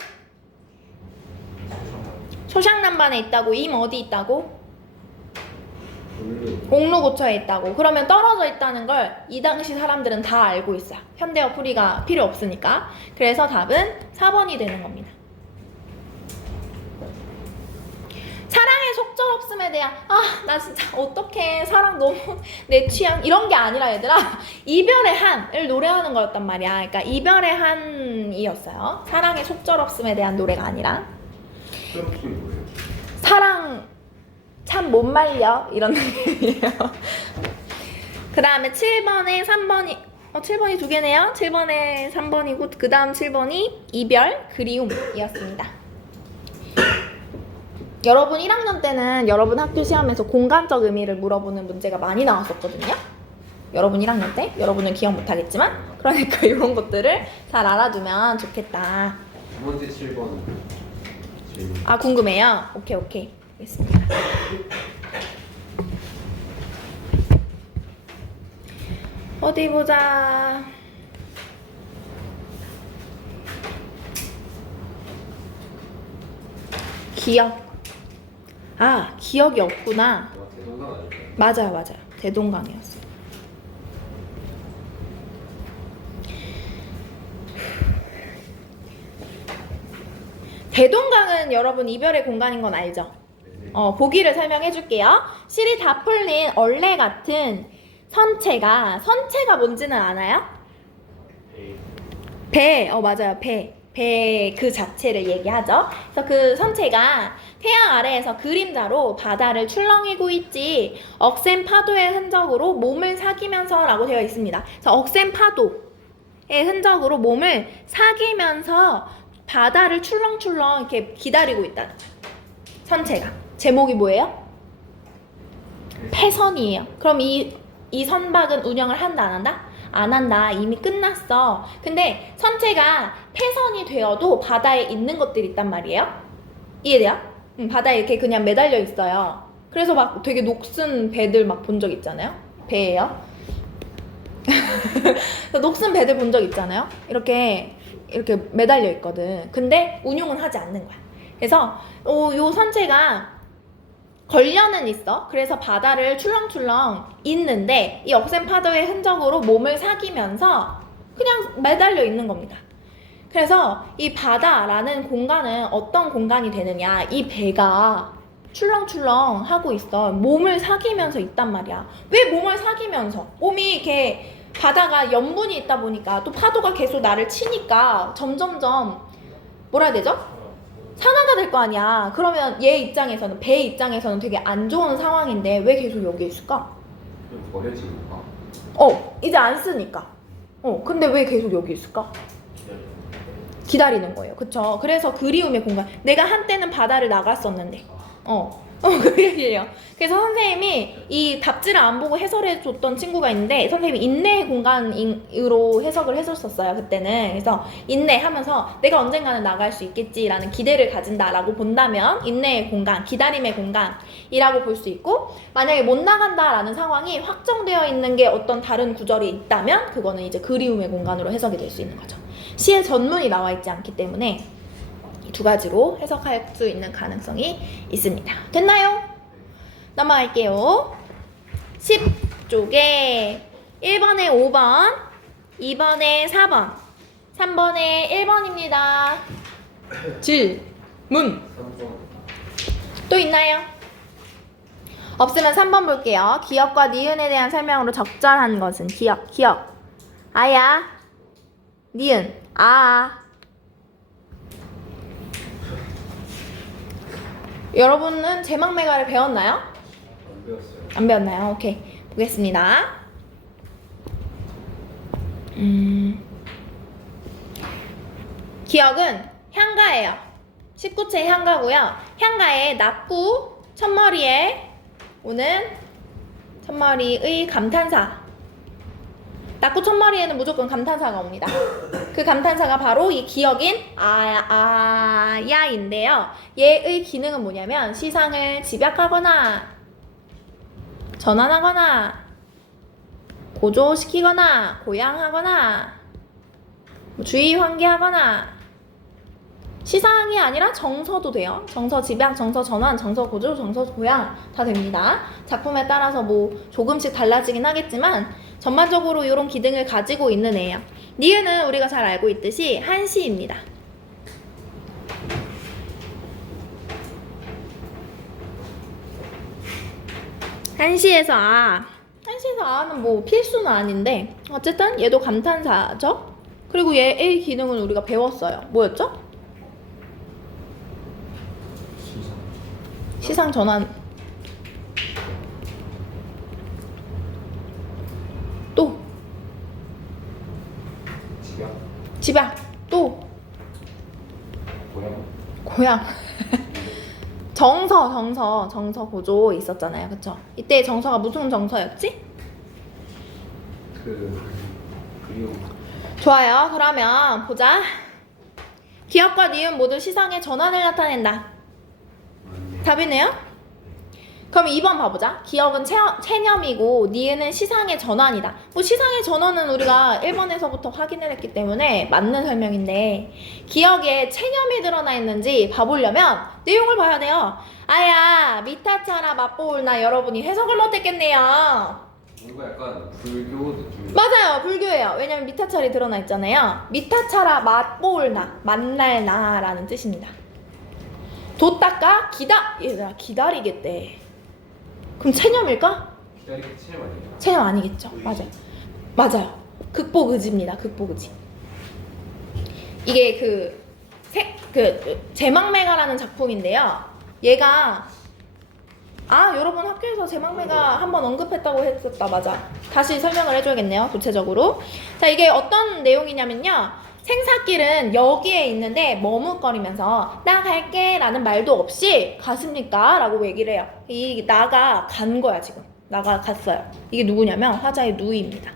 소샹남반에 있다고. 임 어디 있다고? 옥루고처에 있다고. 그러면 떨어져 있다는 걸 이 당시 사람들은 다 알고 있어요. 현대어 풀이가 필요 없으니까. 그래서 답은 4번이 되는 겁니다. 사랑의 속절없음에 대한 나 진짜 어떡해 사랑 너무 내 취향 이런 게 아니라 얘들아 이별의 한을 노래하는 거였단 말이야. 그러니까 이별의 한이었어요. 사랑의 속절없음에 대한 노래가 아니라 속절없음이 뭐예요? 사랑 참 못 말려 이런 느낌이에요. 그 다음에 7번에 3번이 7번이 두 개네요. 7번에 3번이고 그 다음 7번이 이별 그리움이었습니다. 여러분 1학년 때는 여러분 학교 시험에서 공간적 의미를 물어보는 문제가 많이 나왔었거든요. 여러분 1학년 때? 여러분은 기억 못하겠지만 그러니까 이런 것들을 잘 알아두면 좋겠다. 두 번째 7번 질문. 궁금해요? 오케이 알겠습니다. 어디 보자. 기억이 없구나. 대동강 아닐까요? 맞아요. 대동강이었어요. 대동강은 여러분 이별의 공간인 건 알죠? 보기를 설명해 줄게요. 실이 다 풀린 얼레 같은 선체가 뭔지는 알아요? 배, 맞아요. 배 그 자체를 얘기하죠. 그래서 그 선체가 태양 아래에서 그림자로 바다를 출렁이고 있지 억센 파도의 흔적으로 몸을 사귀면서 라고 되어 있습니다. 그래서 억센 파도의 흔적으로 몸을 사귀면서 바다를 출렁출렁 이렇게 기다리고 있다. 선체가. 제목이 뭐예요? 패선이에요. 그럼 이 선박은 운영을 한다 안 한다? 안 한다. 이미 끝났어. 근데 선체가 폐선이 되어도 바다에 있는 것들이 있단 말이에요. 이해돼요? 바다에 이렇게 그냥 매달려 있어요. 그래서 막 되게 녹슨 배들 막 본 적 있잖아요. 배예요. 녹슨 배들 본 적 있잖아요. 이렇게 이렇게 매달려 있거든. 근데 운용은 하지 않는 거야. 그래서 요 선체가 걸려는 있어. 그래서 바다를 출렁출렁 있는데 이 억센 파도의 흔적으로 몸을 사기면서 그냥 매달려 있는 겁니다. 그래서 이 바다라는 공간은 어떤 공간이 되느냐, 이 배가 출렁출렁 하고 있어. 몸을 사기면서 있단 말이야. 왜 몸을 사기면서? 몸이 이렇게 바다가 염분이 있다 보니까 또 파도가 계속 나를 치니까 점점점 뭐라 해야 되죠? 산화가 될 거 아니야. 그러면 얘 입장에서는, 배 입장에서는 되게 안 좋은 상황인데 왜 계속 여기 있을까? 좀 버려지니까. 이제 안 쓰니까. 근데 왜 계속 여기 있을까? 기다리는 거예요. 그쵸? 그래서 그리움의 공간. 내가 한때는 바다를 나갔었는데. 그 얘기예요. 그래서 선생님이 이 답지를 안 보고 해설해 줬던 친구가 있는데 선생님이 인내의 공간으로 해석을 해줬었어요. 그때는. 그래서 인내하면서 내가 언젠가는 나갈 수 있겠지라는 기대를 가진다라고 본다면 인내의 공간, 기다림의 공간이라고 볼 수 있고, 만약에 못 나간다라는 상황이 확정되어 있는 게 어떤 다른 구절이 있다면 그거는 이제 그리움의 공간으로 해석이 될 수 있는 거죠. 시의 전문이 나와 있지 않기 때문에 이 두 가지로 해석할 수 있는 가능성이 있습니다. 됐나요? 넘어갈게요. 10쪽에 1번에 5번, 2번에 4번, 3번에 1번입니다. 질문 3번. 또 있나요? 없으면 3번 볼게요. 기억과 니은에 대한 설명으로 적절한 것은 기억. 아야, 니은, 아. 여러분은 제막매가를 배웠나요? 안 배웠어요. 안 배웠나요? 오케이. 보겠습니다. 기억은 향가예요. 19채 향가고요. 향가에 낙구, 첫머리에 오는 첫머리의 감탄사. 낙구 첫머리에는 무조건 감탄사가 옵니다. 그 감탄사가 바로 이 기억인 아야인데요. 얘의 기능은 뭐냐면 시상을 집약하거나 전환하거나 고조시키거나 고양하거나 주의 환기하거나, 시상이 아니라 정서도 돼요. 정서 집약, 정서 전환, 정서 고조, 정서 고양 다 됩니다. 작품에 따라서 뭐 조금씩 달라지긴 하겠지만 전반적으로 이런 기능을 가지고 있는 애예요. 니은은 우리가 잘 알고 있듯이 한시입니다. 한시에서 아는 뭐 필수는 아닌데 어쨌든 얘도 감탄사죠. 그리고 얘의 기능은 우리가 배웠어요. 뭐였죠? 시상 전환. 또 집약. 또 고양. 정서 고조 있었잖아요. 그쵸? 이때 정서가 무슨 정서였지? 그리움. 좋아요. 그러면 보자. 기억과 니은 모두 시상의 전환을 나타낸다. 답이네요? 그럼 2번 봐보자. 기억은 체념이고 니은은 시상의 전환이다. 뭐 시상의 전환은 우리가 1번에서부터 확인을 했기 때문에 맞는 설명인데, 기억에 체념이 드러나 있는지 봐보려면 내용을 봐야 돼요. 아야, 미타차라 맛보울나. 여러분이 해석을 못했겠네요. 뭔가 약간 불교 느낌. 맞아요, 불교예요. 왜냐면 미타찰이 드러나 있잖아요. 미타차라 맛보울나, 만날나 라는 뜻입니다. 돛닦아 얘들아 기다리겠대. 그럼 체념일까? 기다리기 체험 아니에요? 체념 아니겠죠. 맞아요. 극복 의지입니다. 극복 의지. 이게 제막매가라는 작품인데요. 얘가 여러분 학교에서 제막매가 한번 언급했다고 했었다. 맞아. 다시 설명을 해줘야겠네요. 구체적으로. 자, 이게 어떤 내용이냐면요. 생사길은 여기에 있는데 머뭇거리면서 나 갈게 라는 말도 없이 갔습니까? 라고 얘기를 해요. 이 나가 간 거야. 지금 나가 갔어요. 이게 누구냐면 화자의 누이입니다.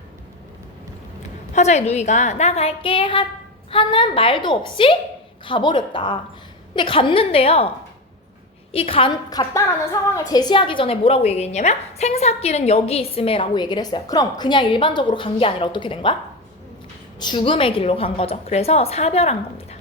화자의 누이가 나 갈게 하는 말도 없이 가버렸다. 근데 갔는데요, 이 갔다라는 상황을 제시하기 전에 뭐라고 얘기했냐면 생사길은 여기 있음에 라고 얘기를 했어요. 그럼 그냥 일반적으로 간 게 아니라 어떻게 된 거야? 죽음의 길로 간 거죠. 그래서 사별한 겁니다.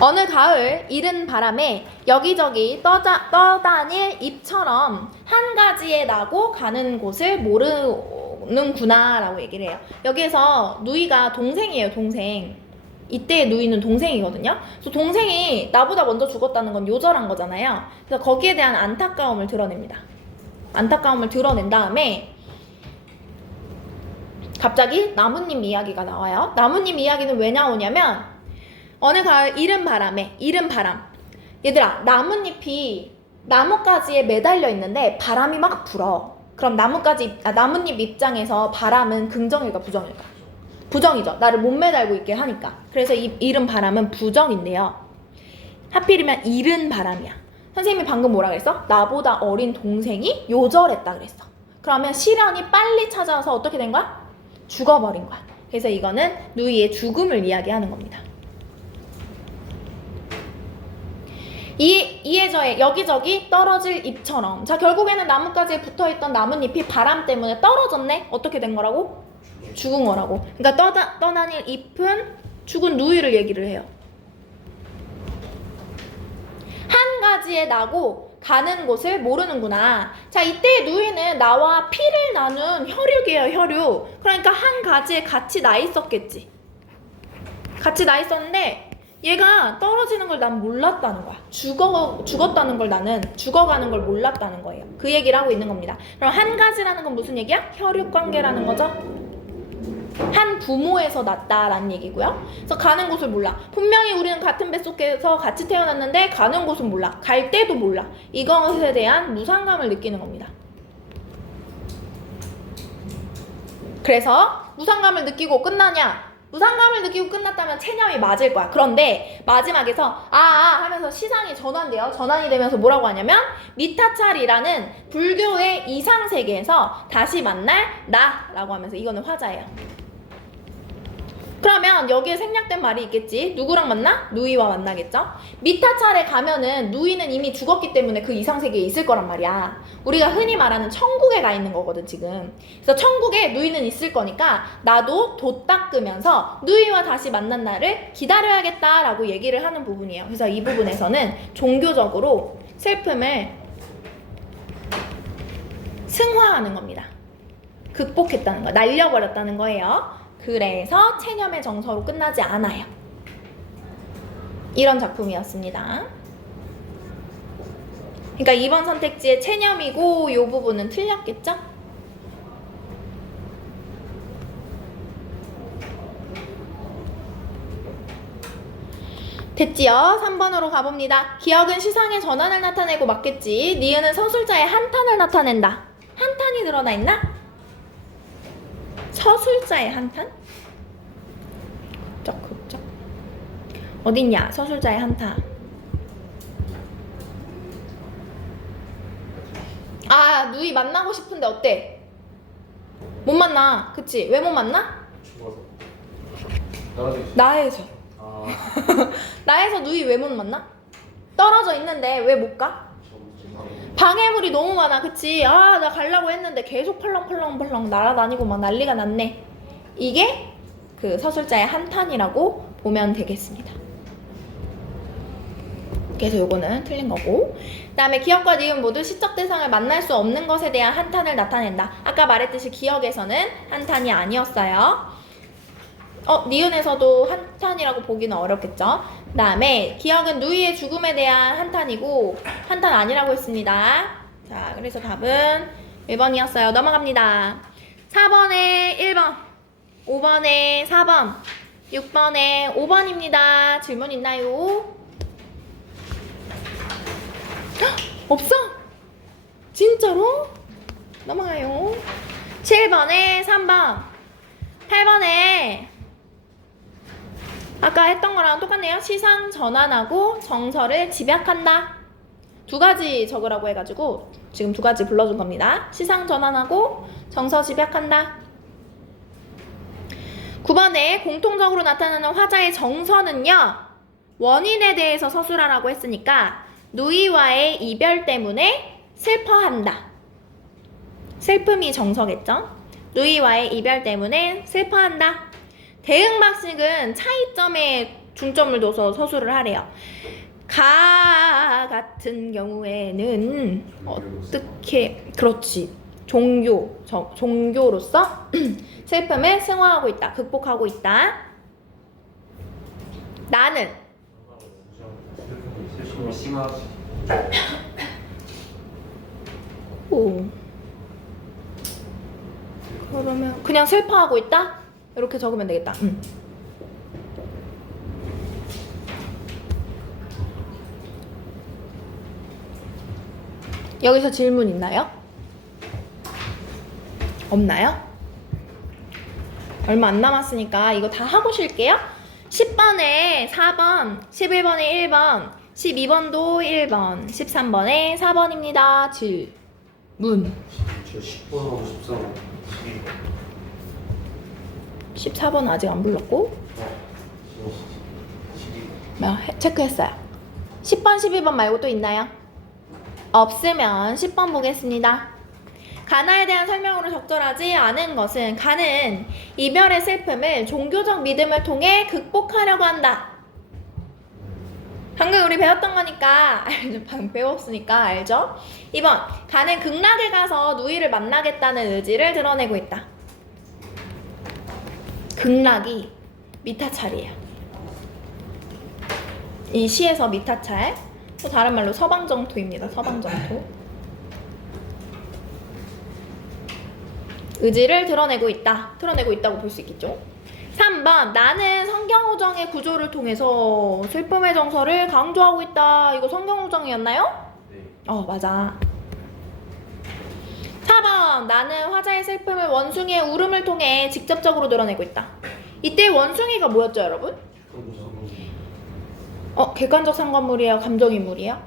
어느 가을 이른 바람에 여기저기 떠다닐 잎처럼 한 가지에 나고 가는 곳을 모르는구나 라고 얘기를 해요. 여기에서 누이가 동생이에요. 동생. 이때의 누이는 동생이거든요. 그래서 동생이 나보다 먼저 죽었다는 건 요절한 거잖아요. 그래서 거기에 대한 안타까움을 드러냅니다. 안타까움을 드러낸 다음에 갑자기 나뭇잎 이야기가 나와요. 나뭇잎 이야기는 왜 나오냐면 어느 가을 이른 바람에, 이른 바람. 얘들아, 나뭇잎이 나뭇가지에 매달려 있는데 바람이 막 불어. 그럼 나뭇잎 입장에서 바람은 긍정일까 부정일까? 부정이죠. 나를 못 매달고 있게 하니까. 그래서 이 이른 바람은 부정인데요. 하필이면 이른 바람이야. 선생님이 방금 뭐라 그랬어? 나보다 어린 동생이 요절했다 그랬어. 그러면 시련이 빨리 찾아와서 어떻게 된 거야? 죽어버린 거야. 그래서 이거는 누이의 죽음을 이야기하는 겁니다. 이해저해 여기저기 떨어질 잎처럼. 자, 결국에는 나뭇가지에 붙어있던 나뭇잎이 바람 때문에 떨어졌네? 어떻게 된 거라고? 죽은 거라고. 그러니까 떠다닐 잎은 죽은 누이를 얘기를 해요. 한 가지에 나고 가는 곳을 모르는구나. 자, 이때의 누이는 나와 피를 나눈 혈육이에요. 혈육. 그러니까 한 가지에 같이 나 있었겠지. 같이 나 있었는데 얘가 떨어지는 걸 난 몰랐다는 거야. 죽었다는 걸 나는 죽어가는 걸 몰랐다는 거예요. 그 얘기를 하고 있는 겁니다. 그럼 한 가지라는 건 무슨 얘기야? 혈육 관계라는 거죠. 한 부모에서 났다라는 얘기고요. 그래서 가는 곳을 몰라. 분명히 우리는 같은 뱃속에서 같이 태어났는데 가는 곳은 몰라. 갈 때도 몰라. 이것에 대한 무상감을 느끼는 겁니다. 그래서 무상감을 느끼고 끝나냐? 무상감을 느끼고 끝났다면 체념이 맞을 거야. 그런데 마지막에서 하면서 시상이 전환돼요. 전환이 되면서 뭐라고 하냐면 미타찰이라는 불교의 이상세계에서 다시 만날 나라고 하면서 이거는 화자예요. 그러면 여기에 생략된 말이 있겠지. 누구랑 만나? 누이와 만나겠죠. 미타찰에 가면은 누이는 이미 죽었기 때문에 그 이상세계에 있을 거란 말이야. 우리가 흔히 말하는 천국에 가 있는 거거든 지금. 그래서 천국에 누이는 있을 거니까 나도 돛 닦으면서 누이와 다시 만난 날을 기다려야겠다라고 얘기를 하는 부분이에요. 그래서 이 부분에서는 종교적으로 슬픔을 승화하는 겁니다. 극복했다는 거, 날려버렸다는 거예요. 그래서 체념의 정서로 끝나지 않아요. 이런 작품이었습니다. 그러니까 2번 선택지의 체념이고 이 부분은 틀렸겠죠? 됐지요? 3번으로 가봅니다. 기억은 시상의 전환을 나타내고 맞겠지. 니은은 서술자의 한탄을 나타낸다. 한탄이 드러나 있나? 서술자의 한탄? 흡적. 어딨냐? 서술자의 한탄. 누이 만나고 싶은데 어때? 못 만나. 그치? 왜 못 만나? 죽어서. 나에서. 나에서 누이 왜 못 만나? 떨어져 있는데 왜 못 가? 방해물이 너무 많아. 그치? 나 가려고 했는데 계속 펄렁펄렁 날아다니고 막 난리가 났네. 이게 그 서술자의 한탄이라고 보면 되겠습니다. 그래서 요거는 틀린 거고. 그 다음에 기억과 니은 모두 시적 대상을 만날 수 없는 것에 대한 한탄을 나타낸다. 아까 말했듯이 기억에서는 한탄이 아니었어요. 니은에서도 한탄이라고 보기는 어렵겠죠. 그 다음에 기억은 누이의 죽음에 대한 한탄이고 한탄 아니라고 했습니다. 자, 그래서 답은 1번이었어요. 넘어갑니다. 4번에 1번, 5번에 4번, 6번에 5번입니다. 질문 있나요? 없어? 진짜로? 넘어가요. 7번에 3번, 8번에 아까 했던 거랑 똑같네요. 시상 전환하고 정서를 집약한다. 두 가지 적으라고 해가지고 지금 두 가지 불러준 겁니다. 시상 전환하고 정서 집약한다. 9번에 공통적으로 나타나는 화자의 정서는요. 원인에 대해서 서술하라고 했으니까 누이와의 이별 때문에 슬퍼한다. 슬픔이 정서겠죠? 누이와의 이별 때문에 슬퍼한다. 대응 방식은 차이점에 중점을 둬서 서술을 하래요. 가 같은 경우에는 어떻게 그렇지 종교로서 슬픔을 승화하고 있다, 극복하고 있다. 나는 슬픔이 심하지. 오 그러면 그냥 슬퍼하고 있다? 이렇게 적으면 되겠다. 여기서 질문 있나요? 없나요? 얼마 안 남았으니까 이거 다 하고 쉴게요. 10번에 4번, 11번에 1번, 12번도 1번, 13번에 4번입니다. 질문. 저 10번하고 13번 14번은 아직 안 불렀고 12번 체크했어요. 10번, 12번 말고 또 있나요? 없으면 10번 보겠습니다. 가나에 대한 설명으로 적절하지 않은 것은 가는 이별의 슬픔을 종교적 믿음을 통해 극복하려고 한다. 방금 우리 배웠던 거니까 방금 배웠으니까 알죠? 2번 가는 극락에 가서 누이를 만나겠다는 의지를 드러내고 있다. 극락이 미타찰이에요. 이 시에서 미타찰, 또 다른 말로 서방정토입니다. 서방정토. 의지를 드러내고 있다. 드러내고 있다고 볼 수 있겠죠. 3번 나는 성경우정의 구조를 통해서 슬픔의 정서를 강조하고 있다. 이거 성경우정이었나요? 네. 맞아. 4번 나는 화자의 슬픔을 원숭이의 울음을 통해 직접적으로 드러내고 있다. 이때 원숭이가 뭐였죠, 여러분? 객관적 상관물이에요? 감정인물이에요?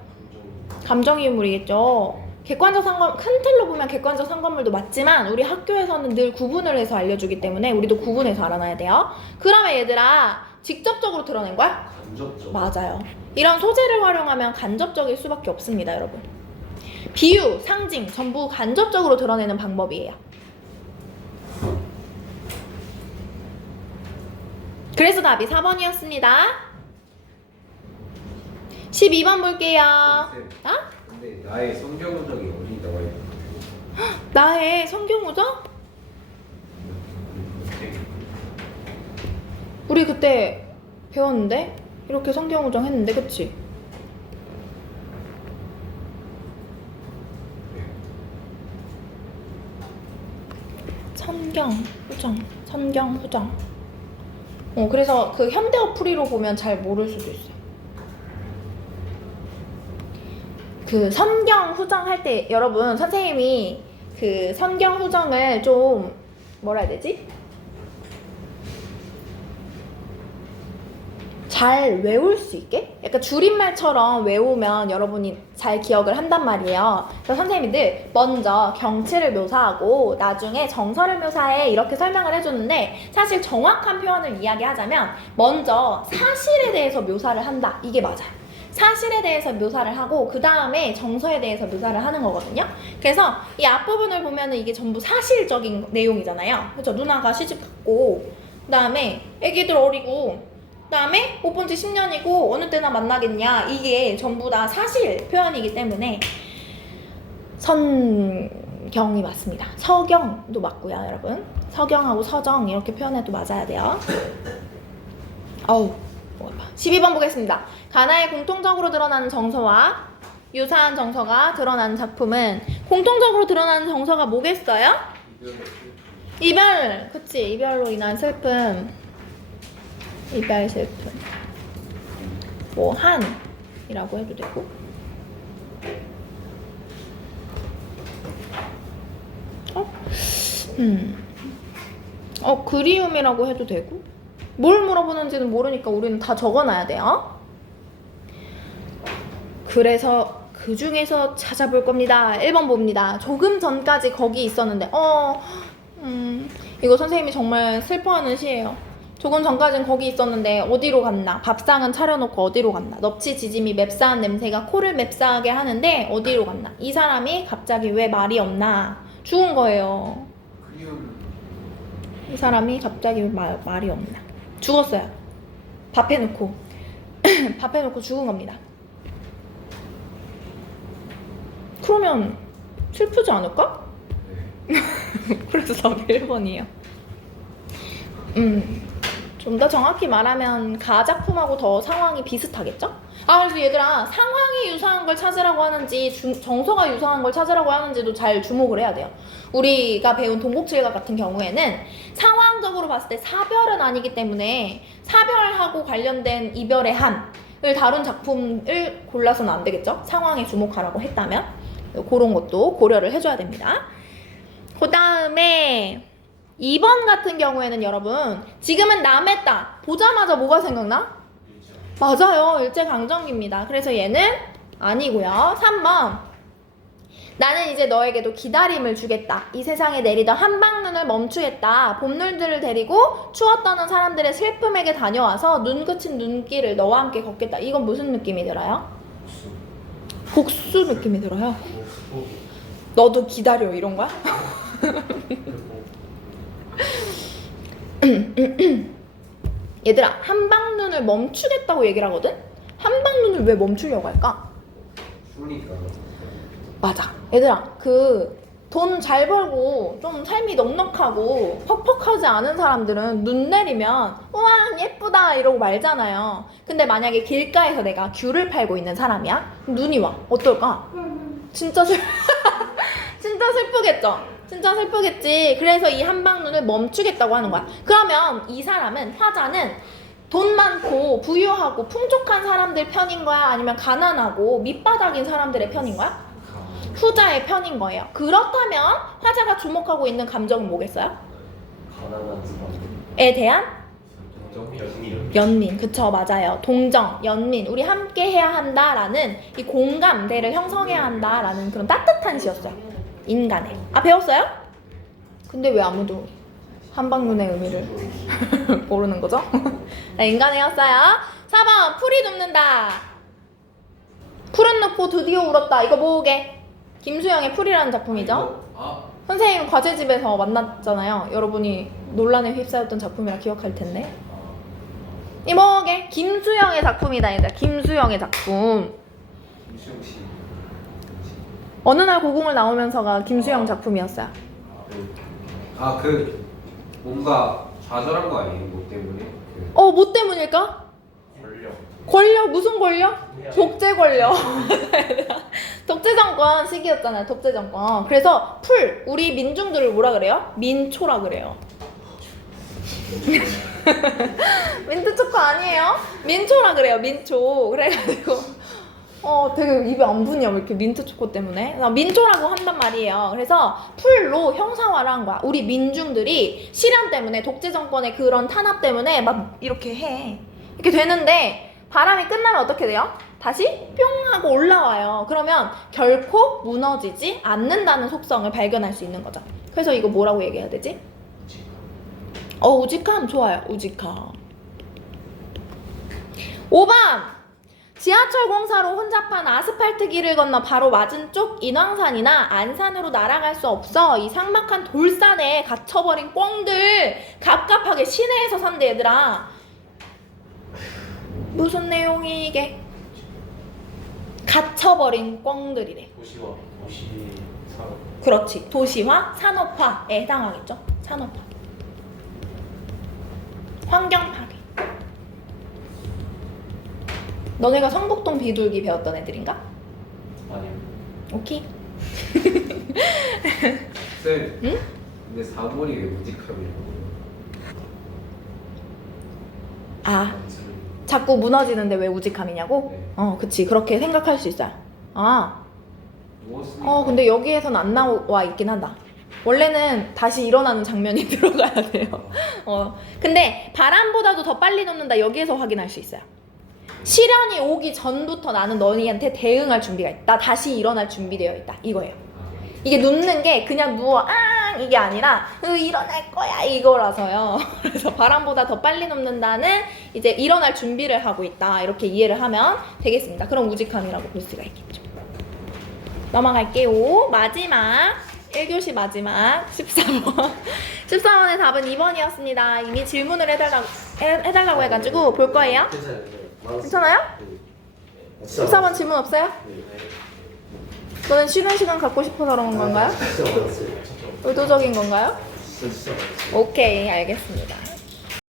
감정인물이겠죠. 객관적 상관, 큰 틀로 보면 객관적 상관물도 맞지만 우리 학교에서는 늘 구분을 해서 알려주기 때문에 우리도 구분해서 알아놔야 돼요. 그러면 얘들아 직접적으로 드러낸 거야? 간접적. 맞아요. 이런 소재를 활용하면 간접적일 수밖에 없습니다, 여러분. 비유, 상징 전부 간접적으로 드러내는 방법이에요. 그래서 답이 4번이었습니다. 12번 볼게요. 근데 나의 성경우정이 어디 나와 있는 나의 성경우정? 우리 그때 배웠는데? 이렇게 성경우정 했는데, 그치? 성경후정. 그래서 그 현대어 풀이로 보면 잘 모를 수도 있어요. 그 성경후정 할 때 여러분 선생님이 그 성경후정을 좀 뭐라 해야 되지? 잘 외울 수 있게? 약간 줄임말처럼 외우면 여러분이 잘 기억을 한단 말이에요. 그래서 선생님이 늘 먼저 경치를 묘사하고 나중에 정서를 묘사해 이렇게 설명을 해주는데 사실 정확한 표현을 이야기하자면 먼저 사실에 대해서 묘사를 한다. 이게 맞아요. 사실에 대해서 묘사를 하고 그 다음에 정서에 대해서 묘사를 하는 거거든요. 그래서 이 앞부분을 보면은 이게 전부 사실적인 내용이잖아요. 그렇죠? 누나가 시집 갔고 그 다음에 애기들 어리고 그 다음에 못 본 지 10년이고 어느 때나 만나겠냐, 이게 전부 다 사실 표현이기 때문에 선경이 맞습니다. 서경도 맞고요, 여러분. 서경하고 서정 이렇게 표현해도 맞아야 돼요. 12번 보겠습니다. 가나에 공통적으로 드러나는 정서와 유사한 정서가 드러나는 작품은 공통적으로 드러나는 정서가 뭐겠어요? 이별, 그치? 이별로 인한 슬픔. 이별 슬픔. 뭐 한이라고 해도 되고. 그리움이라고 해도 되고. 뭘 물어보는지는 모르니까 우리는 다 적어놔야 돼요. 그래서 그 중에서 찾아볼 겁니다. 1번 봅니다. 조금 전까지 거기 있었는데 이거 선생님이 정말 슬퍼하는 시예요. 조금 전까지는 거기 있었는데 어디로 갔나? 밥상은 차려놓고 어디로 갔나? 넙치 지짐이 맵싸한 냄새가 코를 맵싸하게 하는데 어디로 갔나? 이 사람이 갑자기 왜 말이 없나? 죽은 거예요. 그리움. 이 사람이 갑자기 말이 없나. 죽었어요. 밥 해놓고. 밥 해놓고 죽은 겁니다. 그러면 슬프지 않을까? 네. 그래서 답이 1번이에요. 좀 더 정확히 말하면 가작품하고 더 상황이 비슷하겠죠? 그래서 얘들아, 상황이 유사한 걸 찾으라고 하는지 정서가 유사한 걸 찾으라고 하는지도 잘 주목을 해야 돼요. 우리가 배운 동국칠각 같은 경우에는 상황적으로 봤을 때 사별은 아니기 때문에 사별하고 관련된 이별의 한을 다룬 작품을 골라서는 안 되겠죠? 상황에 주목하라고 했다면 그런 것도 고려를 해줘야 됩니다. 그 다음에 2번 같은 경우에는 여러분, 지금은 남의 딸 보자마자 뭐가 생각나? 맞아요, 일제강점기입니다. 그래서 얘는 아니고요. 3번, 나는 이제 너에게도 기다림을 주겠다. 이 세상에 내리던 한방눈을 멈추겠다. 봄눈들을 데리고 추워 떠는 사람들의 슬픔에게 다녀와서 눈 그친 눈길을 너와 함께 걷겠다. 이건 무슨 느낌이 들어요? 복수 느낌이 들어요. 너도 기다려 이런 거야? 얘들아, 한방눈을 멈추겠다고 얘기를 하거든? 한방눈을 왜 멈추려고 할까? 추우니까. 맞아. 얘들아, 돈 잘 벌고 좀 삶이 넉넉하고 퍽퍽하지 않은 사람들은 눈 내리면 우와 예쁘다 이러고 말잖아요. 근데 만약에 길가에서 내가 귤을 팔고 있는 사람이야? 눈이 와. 어떨까? 진짜 진짜 슬프겠죠? 진짜 슬프겠지. 그래서 이 한방눈을 멈추겠다고 하는 거야. 그러면 이 사람은, 화자는 돈 많고 부유하고 풍족한 사람들 편인 거야? 아니면 가난하고 밑바닥인 사람들의 편인 거야? 후자의 편인 거예요. 그렇다면 화자가 주목하고 있는 감정은 뭐겠어요? 가난한 에 대한 연민. 연민. 그쵸, 맞아요. 동정, 연민, 우리 함께 해야 한다라는 이 공감대를 형성해야 한다라는 그런 따뜻한 시였어요. 인간의. 배웠어요? 근데 왜 아무도 한방눈의 의미를 모르는 거죠? 네, 인간이었어요. 4번, 풀이 눕는다. 푸른 눕고 드디어 울었다. 이거 뭐게? 김수영의 풀이라는 작품이죠. 선생님 과제집에서 만났잖아요. 여러분이 논란에 휩싸였던 작품이라 기억할 텐데. 이 뭐게? 김수영의 작품이다, 얘들아. 김수영의 작품. 김수영 씨. 어느 날 고궁을 나오면서가 김수영 작품이었어요. 뭔가 좌절한 거 아니에요? 뭐 때문에? 뭐 때문일까? 권력? 무슨 권력? 독재 권력. 독재 정권 시기였잖아요. 독재 정권. 그래서 우리 민중들을 뭐라 그래요? 민초라 그래요. 민트초코 아니에요? 민초라 그래요. 민초. 그래가지고 되게 입에 안 붙냐, 왜 이렇게 민트초코 때문에. 민초라고 한단 말이에요. 그래서 풀로 형상화를 한 거야. 우리 민중들이 시련 때문에, 독재 정권의 그런 탄압 때문에 막 이렇게 해. 이렇게 되는데 바람이 끝나면 어떻게 돼요? 다시 뿅 하고 올라와요. 그러면 결코 무너지지 않는다는 속성을 발견할 수 있는 거죠. 그래서 이거 뭐라고 얘기해야 되지? 우직함. 좋아요. 우직함. 5번, 지하철 공사로 혼잡한 아스팔트 길을 건너 바로 맞은쪽 인왕산이나 안산으로 날아갈 수 없어 이 삭막한 돌산에 갇혀버린 꿩들 갑갑하게 시내에서 산대. 얘들아, 무슨 내용이 이게? 갇혀버린 꿩들이래. 그렇지. 도시화, 산업화에 해당하겠죠. 산업화. 환경 파괴. 너네가 성북동 비둘기 배웠던 애들인가? 아니요. 오케이. 쌤. 응? 근데 4번이 왜 무직함이라고? 자꾸 무너지는데 왜 우직함이냐고? 네. 그치. 그렇게 생각할 수 있어요. 누웠으니까. 근데 여기에선 안 나와 있긴 한다. 원래는 다시 일어나는 장면이 들어가야 돼요. 근데 바람보다도 더 빨리 눕는다. 여기에서 확인할 수 있어요. 시련이 오기 전부터 나는 너희한테 대응할 준비가 있다. 다시 일어날 준비되어 있다. 이거예요. 이게 눕는 게 그냥 누워 이게 아니라 일어날 거야 이거라서요. 그래서 바람보다 더 빨리 눕는다는 이제 일어날 준비를 하고 있다. 이렇게 이해를 하면 되겠습니다. 그럼 우직함이라고 볼 수가 있겠죠. 넘어갈게요. 마지막 1교시 마지막 14번. 14번의 답은 2번이었습니다. 이미 질문을 해달라고 해가지고 볼 거예요. 괜찮아요? 14번 질문 없어요? 너는 쉬는 시간 갖고 싶어서 그런 건가요? 의도적인 건가요? 오케이, 알겠습니다.